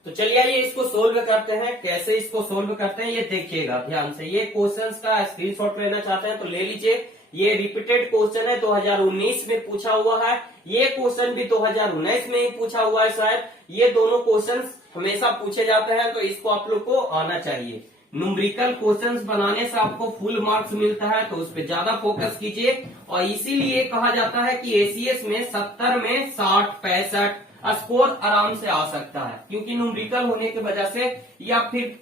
तो चलिए आइए इसको सोल्व करते हैं। कैसे इसको सोल्व करते हैं ये देखिएगा ध्यान से। ये क्वेश्चंस का स्क्रीनशॉट लेना चाहते हैं तो ले लीजिए। ये रिपीटेड क्वेश्चन है, 2019 में पूछा हुआ है। ये क्वेश्चन भी 2019 में ही पूछा हुआ है शायद। ये दोनों क्वेश्चन हमेशा पूछे जाते हैं, तो इसको आप लोग को आना चाहिए। न्यूमेरिकल क्वेश्चंस बनाने से आपको फुल मार्क्स मिलता है, तो उस पर ज्यादा फोकस कीजिए। और इसीलिए कहा जाता है कि एसीएस में 70 में 60-65 स्कोर आराम से आ सकता है, क्योंकि न्यूमेरिकल होने की वजह से या फिर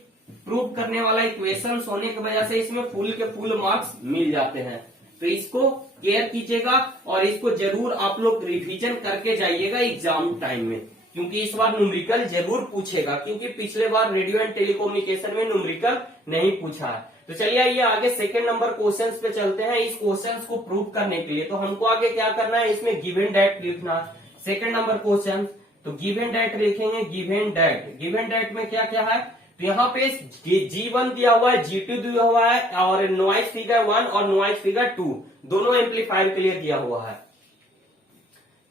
प्रूव करने वाला इक्वेशंस होने की वजह से इसमें फुल के फुल मार्क्स मिल जाते हैं। तो इसको केयर कीजिएगा और इसको जरूर आप लोग रिवीजन करके जाइएगा एग्जाम टाइम में, क्योंकि इस बार न्यूमेरिकल जरूर पूछेगा, क्योंकि पिछले बार रेडियो एंड टेलीकम्युनिकेशन में न्यूमेरिकल नहीं पूछा है। तो चलिए आइए आगे सेकंड नंबर क्वेश्चंस पे चलते हैं। इस क्वेश्चंस को प्रूव करने के लिए तो हमको आगे क्या करना है, इसमें गिवन डेट लिखना। सेकंड नंबर क्वेश्चन, तो गिवन डेट लिखेंगे। गिवन डेट में क्या क्या है, तो यहाँ पे G1 दिया हुआ है, G2 दिया हुआ है, और नॉइज फिगर 1 और नॉइज फिगर 2 दोनों एम्पलीफायर के लिए दिया हुआ है।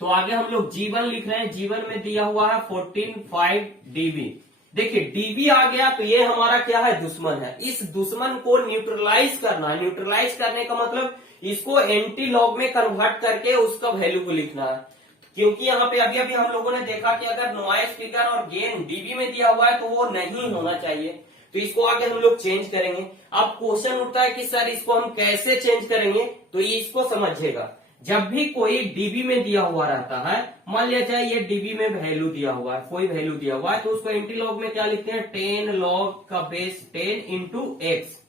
तो आगे हम लोग G1 लिख रहे हैं। G1 में दिया हुआ है 14.5 dB। देखिए dB आ गया तो ये हमारा क्या है, दुश्मन है। इस दुश्मन को न्यूट्रलाइज करना है। न्यूट्रलाइज करने का मतलब इसको एंटी लॉग में कन्वर्ट करके उसका वैल्यू को लिखना है, क्योंकि यहाँ पे अभी अभी हम लोगों ने देखा कि अगर नॉइज फिगर और गेन डीबी में दिया हुआ है तो वो नहीं होना चाहिए। तो इसको आगे हम लोग चेंज करेंगे। अब क्वेश्चन उठता है कि सर इसको हम कैसे चेंज करेंगे, तो ये इसको समझिएगा। जब भी कोई डीबी में दिया हुआ रहता है, मान लिया जाए ये डीबी में वैल्यू दिया हुआ है, कोई वैल्यू दिया हुआ है, तो उसको एंटी लॉग में क्या लिखते हैं, 10 लॉग का बेस 10 इंटू एक्स।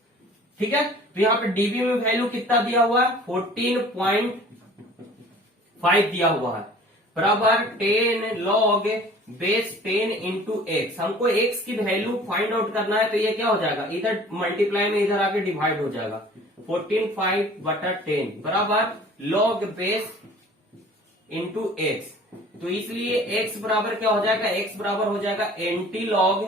ठीक है, तो यहाँ पे डीबी में वैल्यू कितना दिया हुआ है, 14.5 दिया हुआ है, बराबर 10 लॉग बेस 10 इंटू एक्स। हमको एक्स की वैल्यू फाइंड आउट करना है, तो ये क्या हो जाएगा, इधर मल्टीप्लाई में इधर आके डिवाइड हो जाएगा। 14.5/10 बराबर लॉग बेस इंटू एक्स। तो इसलिए एक्स बराबर क्या हो जाएगा, एक्स बराबर हो जाएगा एंटी लॉग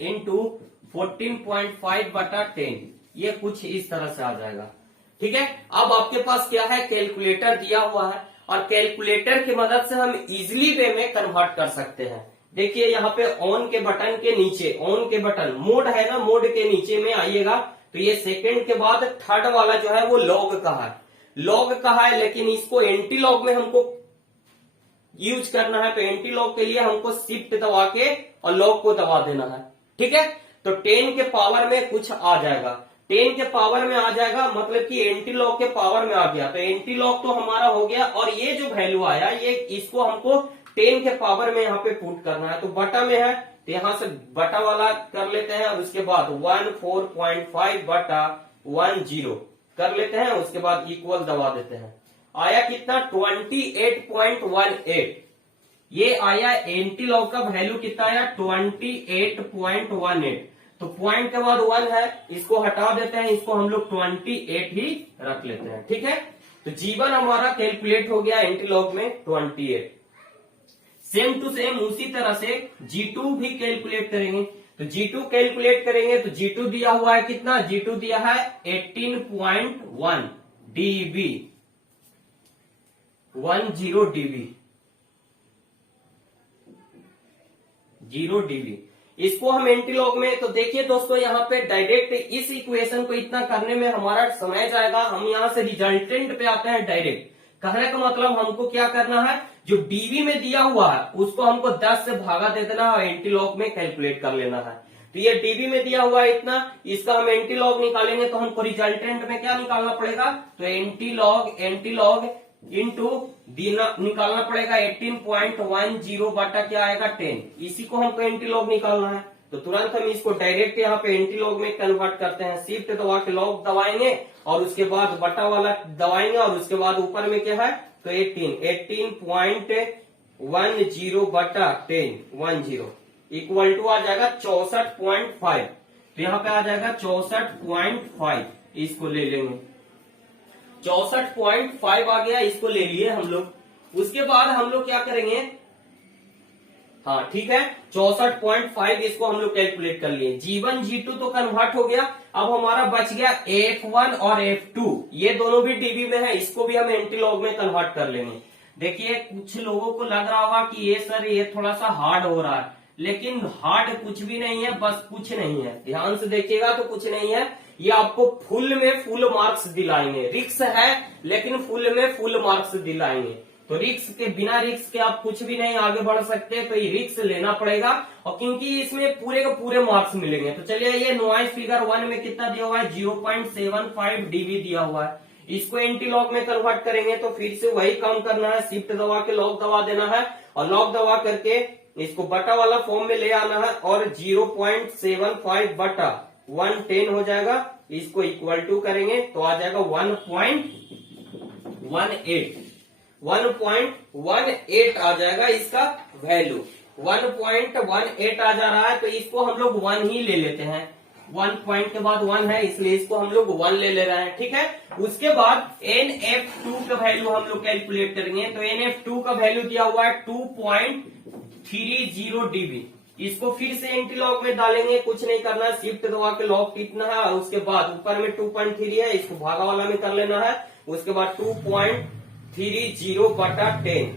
इंटू 14.5/10। ये कुछ इस तरह से आ जाएगा। ठीक है, अब आपके पास क्या है, कैलकुलेटर दिया हुआ है, और कैलकुलेटर की मदद से हम इजीली वे में कन्वर्ट कर सकते हैं। देखिए यहाँ पे ऑन के बटन के नीचे, ऑन के बटन मोड है ना, मोड के नीचे में आइएगा तो ये सेकंड के बाद थर्ड वाला जो है वो लॉग का है, लॉग का है, लेकिन इसको एंटी लॉग में हमको यूज करना है। तो एंटी लॉग के लिए हमको शिफ्ट दबा के और लॉग को दबा देना है, ठीक है। तो 10 के पावर में कुछ आ जाएगा, 10 के पावर में आ जाएगा, मतलब कि एंटी लॉग के पावर में आ गया। तो एंटी लॉग तो हमारा हो गया, और ये जो वैल्यू आया ये इसको हमको 10 के पावर में यहाँ पे पुट करना है। तो बटा में है तो यहां से बटा वाला कर लेते हैं, और उसके बाद 14.5 बटा 10 कर लेते हैं, उसके बाद इक्वल दबा देते हैं। आया कितना 28.18, ये आया एंटी लॉग का वैल्यू कितना आया 28.18। तो पॉइंट के बाद 1 है, इसको हटा देते हैं, इसको हम लोग 28 ही रख लेते हैं, ठीक है। तो जीवन हमारा कैलकुलेट हो गया एंटी लॉग में 28। सेम टू सेम उसी तरह से G2 भी कैलकुलेट करेंगे। तो G2 कैलकुलेट करेंगे तो G2 दिया हुआ है कितना, G2 दिया है 18.1 dB, 10 dB, 0 dB। इसको हम एंटीलॉग में, तो देखिए दोस्तों यहाँ पे डायरेक्ट इस इक्वेशन को इतना करने में हमारा समय जाएगा। हम यहाँ से रिजल्टेंट पे आते हैं डायरेक्ट। कहने का मतलब हमको क्या करना है, जो डीवी में दिया हुआ है उसको हमको 10 से भागा दे देना है और एंटीलॉग में कैलकुलेट कर लेना है। तो ये डीवी में दिया हुआ है इतना, इसका हम एंटीलॉग निकालेंगे तो हमको रिजल्टेंट में क्या निकालना पड़ेगा, तो एंटीलॉग इंटू निकालना पड़ेगा 18.10 बटा क्या आएगा 10। इसी को हमको एंटीलॉग निकालना है। तो तुरंत हम इसको डायरेक्ट यहाँ पे एंटीलॉग में कन्वर्ट करते हैं। शिफ्ट दबा के लॉग दबाएंगे और उसके बाद बटा वाला दबाएंगे, और उसके बाद ऊपर में क्या है तो 18.10 बटा 10 इक्वल टू आ जाएगा 64.5। तो यहाँ पे आ जाएगा 64.5, इसको ले लेंगे 64.5 आ गया, इसको ले लिए हम लोग। उसके बाद हम लोग क्या करेंगे, हाँ ठीक है 64.5 इसको हम लोग कैलकुलेट कर लिए। G1 G2 तो कन्वर्ट हो गया। अब हमारा बच गया F1 और F2, ये दोनों भी डीबी में है, इसको भी हम एंटीलॉग में कन्वर्ट कर लेंगे। देखिए कुछ लोगों को लग रहा होगा कि ये सर ये थोड़ा सा हार्ड हो रहा है, लेकिन हार्ड कुछ भी नहीं है, बस कुछ नहीं है, ध्यान से देखिएगा तो कुछ नहीं है। ये आपको फुल में फुल मार्क्स दिलाएंगे। रिक्स है लेकिन फुल में फुल मार्क्स दिलाएंगे। तो रिक्स के, बिना रिक्स के आप कुछ भी नहीं आगे बढ़ सकते, तो ये रिक्स लेना पड़ेगा, और क्योंकि इसमें पूरे के पूरे मार्क्स मिलेंगे। तो चलिए ये नॉइज फिगर 1 में कितना दिया हुआ है 0.75 dB दिया हुआ है। इसको एंटीलॉग में कन्वर्ट करेंगे तो फिर से वही काम करना है, शिफ्ट दबा के लॉग दबा देना है, और लॉग दबा करके इसको बटा वाला फॉर्म में ले आना है, और 0.75 बटा 110 हो जाएगा। इसको इक्वल टू करेंगे तो आ जाएगा 1.18 आ जाएगा इसका वैल्यू। 1.18 आ जा रहा है, तो इसको हम लोग 1 ही ले लेते हैं। 1 पॉइंट के बाद 1 है, इसलिए इसको हम लोग 1 ले रहे हैं, ठीक है। उसके बाद NF2 का वैल्यू हम लोग कैलकुलेट करेंगे। तो NF2 का वैल्यू दिया हुआ है 2.30 dB। इसको फिर से एंटीलॉग में डालेंगे, कुछ नहीं करना, शिफ्ट दबा के लॉग कितना है, और उसके बाद ऊपर में 2.3 है, इसको भागा वाला में कर लेना है। उसके बाद 2.30 बटा 10,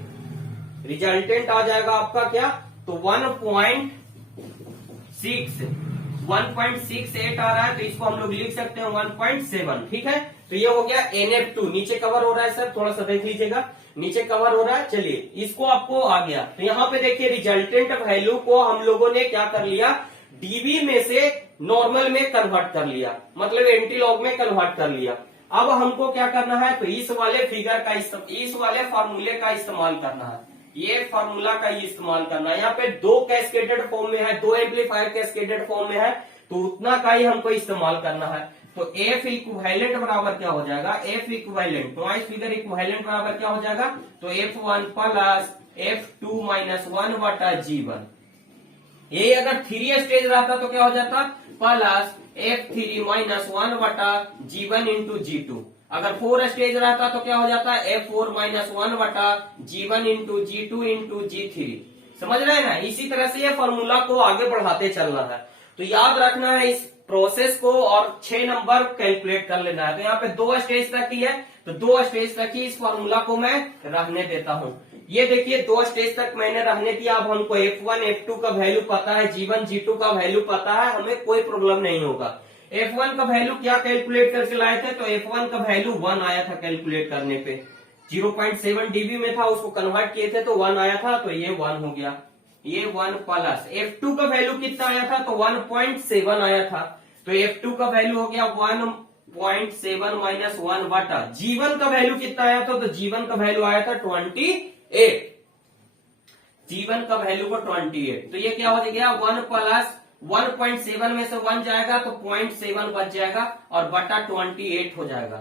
रिजल्टेंट आ जाएगा आपका क्या, तो 1.68 आ रहा है, तो इसको हम लोग लिख सकते हैं 1.7, ठीक है। तो ये हो गया NF2। नीचे कवर हो रहा है सर, थोड़ा सा देख लीजिएगा, नीचे कवर हो रहा है। चलिए इसको आपको आ गया। तो यहाँ पे देखिए रिजल्टेंट वैल्यू को हम लोगों ने क्या कर लिया, डीबी में से नॉर्मल में कन्वर्ट कर लिया, मतलब एंटीलॉग में कन्वर्ट कर लिया। अब हमको क्या करना है, तो इस वाले फिगर का इस वाले फार्मूले का इस्तेमाल करना है, ये फार्मूला का ही इस्तेमाल करना है। यहाँ पे 2 कैस्केडेड फॉर्म में है, 2 एम्पलीफायर कैस्केडेड फॉर्म में है, तो उतना का ही हमको इस्तेमाल करना है। तो F इक्विवेलेंट बराबर क्या हो जाएगा, F equivalent noise figure equivalent बराबर क्या हो जाएगा, तो F1 प्लस F2 माइनस 1 बटा G1। ये अगर 3 स्टेज रहता तो क्या हो जाता, प्लस F3 माइनस 1 बटा G1 इंटू G2। अगर 4 स्टेज रहता तो क्या हो जाता, F4 माइनस 1 बटा G1 into G2 into G3। समझ रहे हैं ना। इसी तरह से ये फॉर्मूला को आगे बढ़ाते चलना है। तो याद रखना है इस प्रोसेस को, और 6 नंबर कैलकुलेट कर लेना है। तो यहाँ पे 2 स्टेज तक ही है, तो 2 स्टेज तक ही इस फॉर्मूला को मैं रहने देता हूँ। ये देखिए 2 स्टेज तक मैंने रहने दिया। अब हमको F1 F2 का वैल्यू पता है, G1 G2 का वैल्यू पता है, हमें कोई प्रॉब्लम नहीं होगा। F1 का वैल्यू क्या कैलकुलेट करके लाए थे, तो F1 का वैल्यू 1 आया था कैलकुलेट करने पे, 0.7 dB में था, उसको कन्वर्ट किए थे तो 1 आया था, तो ये 1 हो गया, ये 1 प्लस F2 का वैल्यू कितना आया था, तो 1.7 आया था, तो F2 का वैल्यू हो गया 1.7 माइनस 1 बटा G1 का वैल्यू कितना आया था, तो G1 का वैल्यू आया था 28, G1 का वैल्यू को 28, तो ये क्या हो गया 1 प्लस 1.7 में से 1 जाएगा तो 0.7 बच जाएगा और बटा 28 हो जाएगा,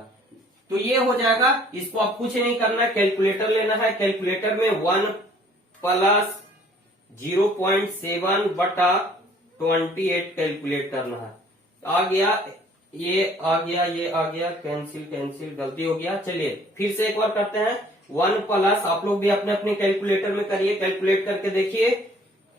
तो ये हो जाएगा। इसको आप कुछ नहीं करना है, कैलकुलेटर लेना है, कैलकुलेटर में 1 प्लस 0.7 बटा 28 कैलकुलेट करना है। आ गया, ये आ गया, ये आ गया, कैंसिल कैंसिल, गलती हो गया। चलिए फिर से एक बार करते हैं, 1 प्लस, आप लोग भी अपने अपने कैलकुलेटर में करिए, कैलकुलेट करके देखिए,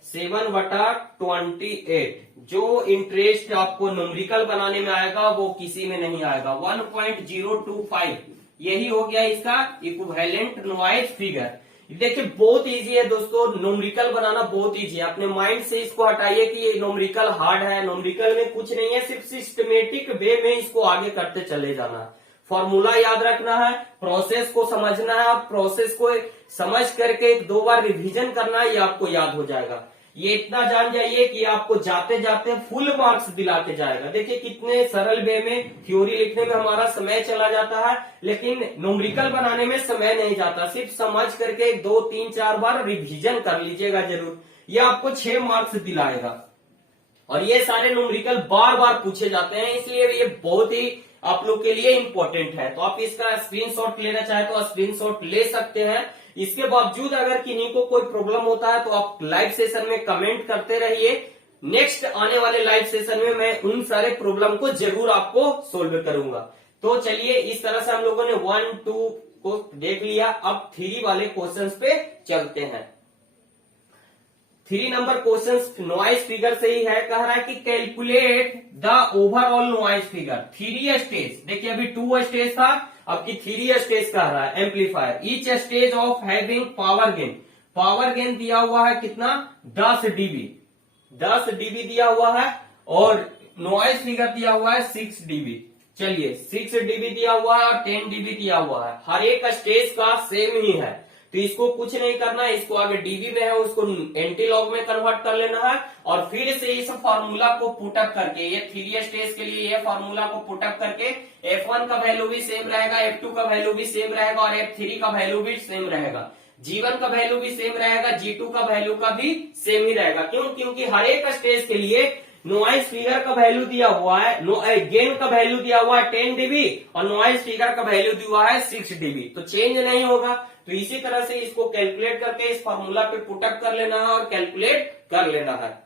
7 बटा 28, जो इंटरेस्ट आपको न्यूमेरिकल बनाने में आएगा वो किसी में नहीं आएगा, 1.025, यही हो गया इसका इक्विवेलेंट नॉइज फिगर। देखिए बहुत इजी है दोस्तों, न्यूमेरिकल बनाना बहुत इजी है। अपने माइंड से इसको हटाइए कि ये न्यूमेरिकल हार्ड है, न्यूमेरिकल में कुछ नहीं है, सिर्फ सिस्टमेटिक वे में इसको आगे करते चले जाना है, फॉर्मूला याद रखना है, प्रोसेस को समझना है, और प्रोसेस को समझ करके 2 बार रिवीजन करना है, ये आपको याद हो जाएगा। ये इतना जान जाइए कि आपको जाते जाते फुल मार्क्स दिला के जाएगा। देखिए कितने सरल वे में, थ्योरी लिखने में हमारा समय चला जाता है, लेकिन न्यूमेरिकल बनाने में समय नहीं जाता, सिर्फ समझ करके 2 3 4 बार रिवीजन कर लीजिएगा जरूर, ये आपको 6 मार्क्स दिलाएगा। और ये सारे न्यूमेरिकल बार बार पूछे जाते हैं, इसलिए ये बहुत ही आप लोग के लिए इंपॉर्टेंट है। तो आप इसका स्क्रीनशॉट लेना चाहे तो स्क्रीनशॉट ले सकते हैं। इसके बावजूद अगर किन्हीं को कोई प्रॉब्लम होता है तो आप लाइव सेशन में कमेंट करते रहिए, नेक्स्ट आने वाले लाइव सेशन में मैं उन सारे प्रॉब्लम को जरूर आपको सोल्व करूंगा। तो चलिए इस तरह से हम लोगों ने 1 2 को देख लिया, अब 3 वाले क्वेश्चन पे चलते हैं। 3 नंबर क्वेश्चन नॉइज फिगर से ही है, कह रहा है कि calculate the overall noise figure 3 stage. देखिए अभी 2 स्टेज था, अब की 3 स्टेज कह रहा है amplifier, each stage of having power gain, power gain दिया हुआ है कितना 10 डीबी, 10 डीबी दिया हुआ है, और नॉइज फिगर दिया हुआ है 6 डीबी। चलिए 6 डीबी दिया हुआ है और 10 डीबी दिया हुआ है, हर एक स्टेज का सेम ही है, तो इसको कुछ नहीं करना है, इसको आगे डीबी में है उसको एंटीलॉग में कन्वर्ट कर लेना है, और फिर से इस फार्मूला को पुटअप करके, ये 3 स्टेज के लिए ये फार्मूला को पुटअप करके F1 का वैल्यू भी सेम रहेगा, F2 का वैल्यू भी सेम रहेगा, और F3 का वैल्यू भी सेम रहेगा, G1 का वैल्यू भी सेम रहेगा, G2 का वैल्यू का भी सेम ही रहेगा। क्यों? क्योंकि हर एक स्टेज के लिए नॉइज फिगर का वैल्यू दिया हुआ है, गेन का वैल्यू दिया हुआ है 10 डीबी और नॉइज फिगर का वैल्यू दिया हुआ है 6 डीबी, तो चेंज नहीं होगा। तो इसी तरह से इसको कैलकुलेट करके इस फॉर्मूला पे पुटअप कर लेना है और कैलकुलेट कर लेना है।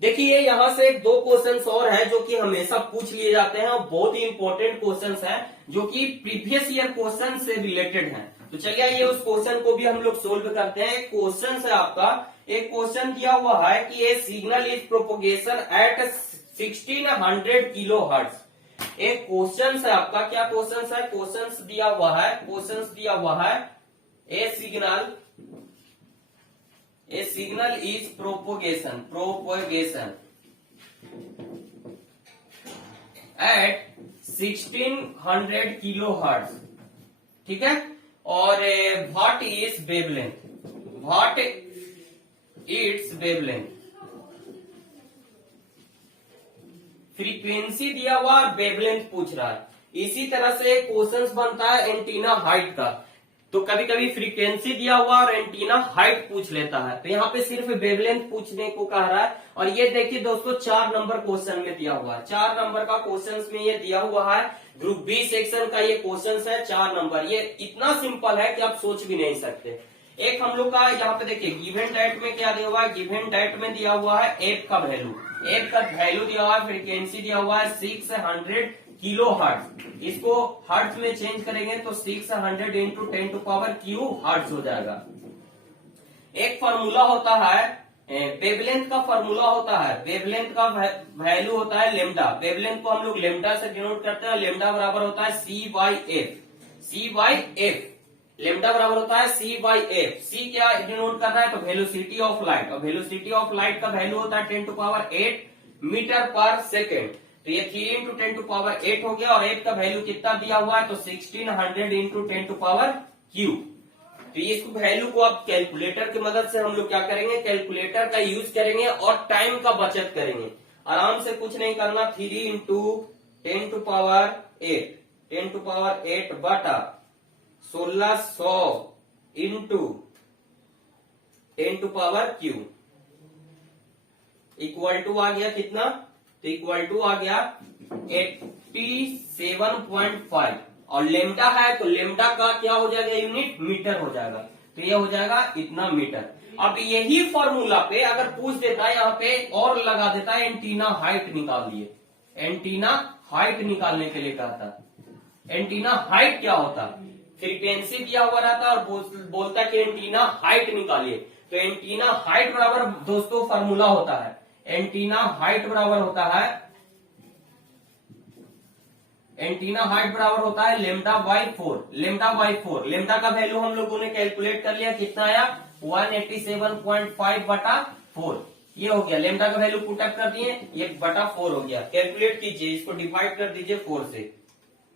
देखिए यहां से 2 क्वेश्चंस और है जो कि हमेशा पूछ लिए जाते हैं, और बहुत ही इंपॉर्टेंट क्वेश्चंस हैं जो कि प्रीवियस ईयर क्वेश्चन से रिलेटेड हैं। तो चलिए ये उस क्वेश्चन को भी हम लोग सोल्व करते हैं। एक क्वेश्चन है आपका, एक क्वेश्चन दिया हुआ है कि a signal is propagation at 1600 kilo hertz. एक क्वेश्चन है आपका, क्या क्वेश्चन है, क्वेश्चन दिया हुआ है, क्वेश्चन दिया हुआ है a signal is propagation at 1600 kilo hertz, ठीक है, और what is wavelength, what its wavelength, frequency दिया हुआ और वेवलेंथ पूछ रहा है। इसी तरह से क्वेश्चंस बनता है एंटीना हाइट का, तो कभी कभी फ्रीक्वेंसी दिया हुआ और एंटीना हाइट पूछ लेता है, तो यहाँ पे सिर्फ वेवलेंथ पूछने को कह रहा है। और ये देखिए दोस्तों 4 नंबर क्वेश्चन में दिया हुआ है, 4 नंबर का क्वेश्चन में ये दिया हुआ है, ग्रुप बी सेक्शन का ये क्वेश्चन है, 4 नंबर, ये इतना सिंपल है कि आप सोच भी नहीं सकते। एक हम लोग का यहाँ पे देखिए गिवन डाइट में क्या दिया हुआ है, गिवन डाइट में दिया हुआ है एफ का वैल्यू, एफ का वैल्यू दिया हुआ है, फ्रीक्वेंसी दिया हुआ है 600 किलो हर्ट्ज, इसको हर्ट्ज में चेंज करेंगे तो 600 into 10 to power cube hertz हो जाएगा। एक फॉर्मूला होता है वेवलेंथ का, फॉर्मूला होता है वेवलेंथ का वैल्यू होता है लेमडा, वेवलेंथ को हम लोग लेमडा से डिनोट करते हैं, लेमडा बराबर होता है सी बाई एफ, लेमडा बराबर होता है C बाई एफ। सी क्या डिनोट कर रहा है, तो वेलोसिटी ऑफ लाइट, और वेलोसिटी ऑफ लाइट का वैल्यू होता है 10⁸ मीटर पर सेकेंड। तो ये 3 इंटू 10⁸ हो गया, और एफ का वैल्यू कितना दिया हुआ है, तो 1600 इंटू 10⁻³ तो इस वैल्यू को आप कैलकुलेटर की मदद से हम लोग क्या करेंगे, कैलकुलेटर का यूज करेंगे और टाइम का बचत करेंगे। आराम से कुछ नहीं करना, 3 इंटू 10⁸ बटा 1600 इंटू 10⁻³ इक्वल टू आ गया कितना, तो इक्वल टू आ गया 87.5, और लेमडा है तो लेमडा का क्या हो जाएगा, यूनिट मीटर हो जाएगा, तो ये हो जाएगा इतना मीटर। अब यही फॉर्मूला पे अगर पूछ देता है, यहाँ पे और लगा देता है एंटीना हाइट निकालिए, एंटीना हाइट निकालने के लिए कहता है। एंटीना हाइट क्या होता, फ्रीक्वेंसी दिया हुआ रहता और बोलता कि एंटीना हाइट निकालिए, तो एंटीना हाइट बराबर दोस्तों फॉर्मूला होता है, एंटीना हाइट बराबर होता है, एंटीना हाइट बराबर होता है lambda by 4, lambda by 4। Lambda का वैल्यू हम लोगों ने कैलकुलेट कर लिया, कितना आया 187.5 बटा 4, ये हो गया। लेमडा का वैल्यू पुटअप कर दिए, ये बटा 4 हो गया। कैलकुलेट कीजिए, इसको डिवाइड कर दीजिए 4 से,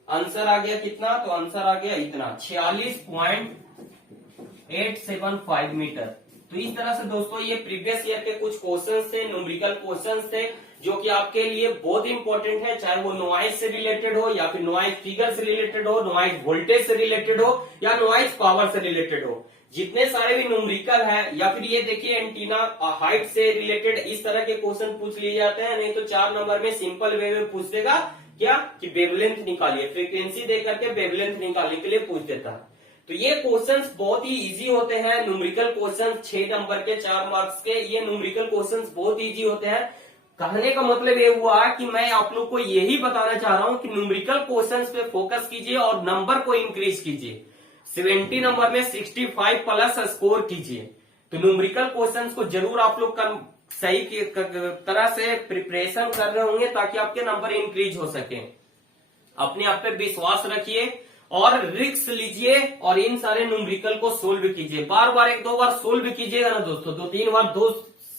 आंसर आ गया कितना, तो आंसर आ गया इतना 46.875 मीटर। तो इस तरह से दोस्तों ये प्रीवियस ईयर के कुछ क्वेश्चंस थे, न्यूमेरिकल क्वेश्चंस थे, जो कि आपके लिए बहुत इंपॉर्टेंट है, चाहे वो नॉइज से रिलेटेड हो, या फिर नॉइज फिगर से रिलेटेड हो, नॉइज वोल्टेज से रिलेटेड हो, या नॉइज पावर से रिलेटेड हो। जितने सारे भी न्यूमेरिकल है, या फिर ये देखिए एंटीना हाइट से रिलेटेड इस तरह के क्वेश्चन पूछ लिए जाते हैं। नहीं तो 4 नंबर में सिंपल वे में पूछ देगा क्या, कि वेवलेंथ निकालिए, फ्रीक्वेंसी दे करके वेवलेंथ निकालने के लिए पूछ देता है। तो ये क्वेश्चंस बहुत ही इजी होते हैं, न्यूमेरिकल क्वेश्चंस 6 नंबर के 4 मार्क्स के, ये न्यूमेरिकल क्वेश्चंस बहुत इजी होते हैं। कहने का मतलब ये हुआ कि मैं आप लोग को यही बताना चाह रहा हूं कि न्यूमेरिकल क्वेश्चंस पे फोकस कीजिए और नंबर को इंक्रीज कीजिए। 70 नंबर में 65 प्लस स्कोर कीजिए। तो न्यूमेरिकल क्वेश्चंस को जरूर आप लोग का सही तरह से प्रिपरेशन कर रहे होंगे, ताकि आपके नंबर इंक्रीज हो सके। अपने आप पे विश्वास रखिए और रिस्क लीजिए, और इन सारे न्यूमेरिकल को सोल्व कीजिए। बार बार 1-2 बार सोल्व कीजिएगा ना दोस्तों, 2-3 बार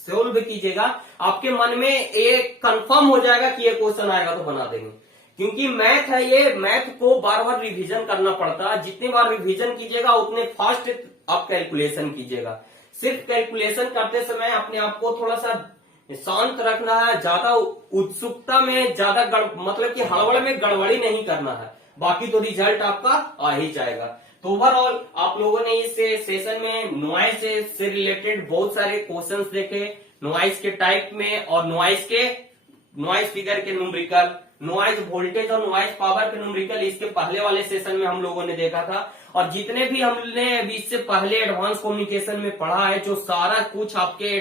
सोल्व कीजिएगा, आपके मन में एक कंफर्म हो जाएगा कि ये क्वेश्चन आएगा तो बना देंगे। क्योंकि मैथ है, ये मैथ को बार बार रिवीजन करना पड़ता है। जितनी बार रिवीजन कीजिएगा उतने फास्ट आप कैलकुलेशन कीजिएगा। सिर्फ कैलकुलेशन करते समय अपने आप को थोड़ा सा शांत रखना है, ज्यादा उत्सुकता में, ज्यादा मतलब कि हड़बड़ में गड़बड़ी नहीं करना है, बाकी तो रिजल्ट आपका आ ही जाएगा। तो ओवरऑल आप लोगों ने इस सेशन में नॉइज से रिलेटेड बहुत सारे क्वेश्चंस देखे, नॉइज के टाइप में, और नॉइज फिगर के न्यूमेरिकल, नॉइज वोल्टेज और नॉइज पावर के न्यूमेरिकल इसके पहले वाले सेशन में हम लोगों ने देखा था। और जितने भी हमने अभी इससे पहले एडवांस कम्युनिकेशन में पढ़ा है, जो सारा कुछ आपके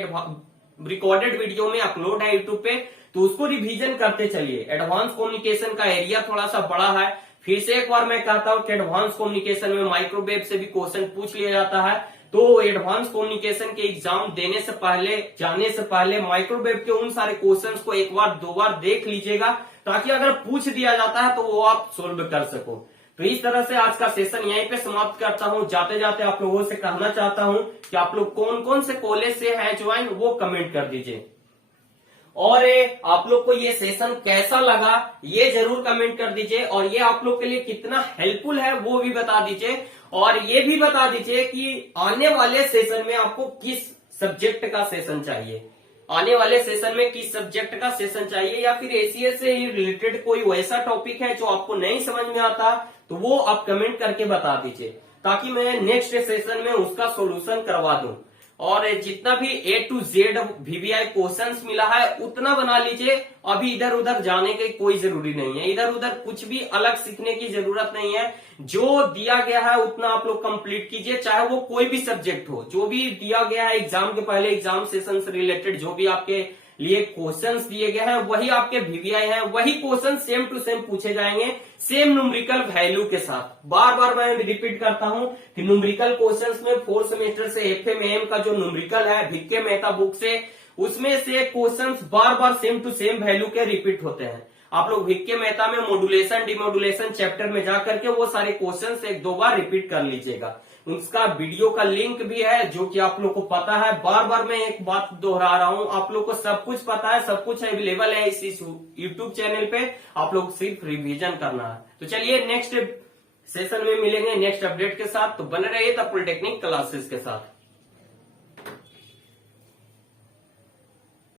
रिकॉर्डेड वीडियो में अपलोड है यूट्यूब पे, तो उसको रिवीजन करते चलिए। एडवांस कम्युनिकेशन का एरिया थोड़ा सा बड़ा है। फिर से एक बार मैं कहता हूं कि एडवांस कम्युनिकेशन में माइक्रोवेव से भी क्वेश्चन पूछ लिया जाता है। तो एडवांस कम्युनिकेशन के एग्जाम देने से पहले, जाने से पहले माइक्रोवेव के उन सारे क्वेश्चंस को 1 बार 2 बार देख लीजिएगा, ताकि अगर पूछ दिया जाता है तो वो आप सोल्व कर सको। तो इस तरह से आज का सेशन यहीं पे समाप्त करता हूं। जाते जाते आप लोगों से कहना चाहता हूं कि आप लोग कौन कौन से कॉलेज से है ज्वाइन, वो कमेंट कर दीजिए। और आप लोग को ये सेशन कैसा लगा ये जरूर कमेंट कर दीजिए, और ये आप लोग के लिए कितना हेल्पफुल है वो भी बता दीजिए। और ये भी बता दीजिए कि आने वाले सेशन में आपको किस सब्जेक्ट का सेशन चाहिए, आने वाले सेशन में किस सब्जेक्ट का सेशन चाहिए, या फिर एसीएस से ही रिलेटेड कोई वैसा टॉपिक है जो आपको नहीं समझ में आता, तो वो आप कमेंट करके बता दीजिए, ताकि मैं नेक्स्ट सेशन में उसका सोल्यूशन करवा दूं। और जितना भी A to Z VVI questions मिला है उतना बना लीजिए। अभी इधर उधर जाने की कोई जरूरी नहीं है, इधर उधर कुछ भी अलग सीखने की जरूरत नहीं है। जो दिया गया है उतना आप लोग कंप्लीट कीजिए, चाहे वो कोई भी सब्जेक्ट हो। जो भी दिया गया है एग्जाम के पहले, एग्जाम सेशन से रिलेटेड जो भी आपके लिए क्वेश्चंस दिए गए हैं वही आपके VVI हैं, वही क्वेश्चन सेम टू सेम पूछे जाएंगे, सेम न्यूमेरिकल वैल्यू के साथ। बार बार मैं रिपीट करता हूं कि न्यूमेरिकल क्वेश्चंस में 4th सेमेस्टर से FMAM का जो न्यूमेरिकल है भिक्के मेहता बुक से, उसमें से क्वेश्चंस बार बार सेम टू सेम वैल्यू के रिपीट होते हैं। आप लोग भिक्के मेहता में मॉड्यूलेशन डिमॉड्यूलेशन चैप्टर में जाकर के वो सारे क्वेश्चंस 1-2 बार रिपीट कर लीजिएगा। उसका वीडियो का लिंक भी है, जो कि आप लोग को पता है। बार बार मैं एक बात दोहरा रहा हूं, आप लोग को सब कुछ पता है, सब कुछ अवेलेबल है इस यूट्यूब चैनल पे, आप लोग सिर्फ रिवीजन करना है। तो चलिए नेक्स्ट सेशन में मिलेंगे नेक्स्ट अपडेट के साथ, तो बने रहिए द पॉलिटेक्निक क्लासेस के साथ।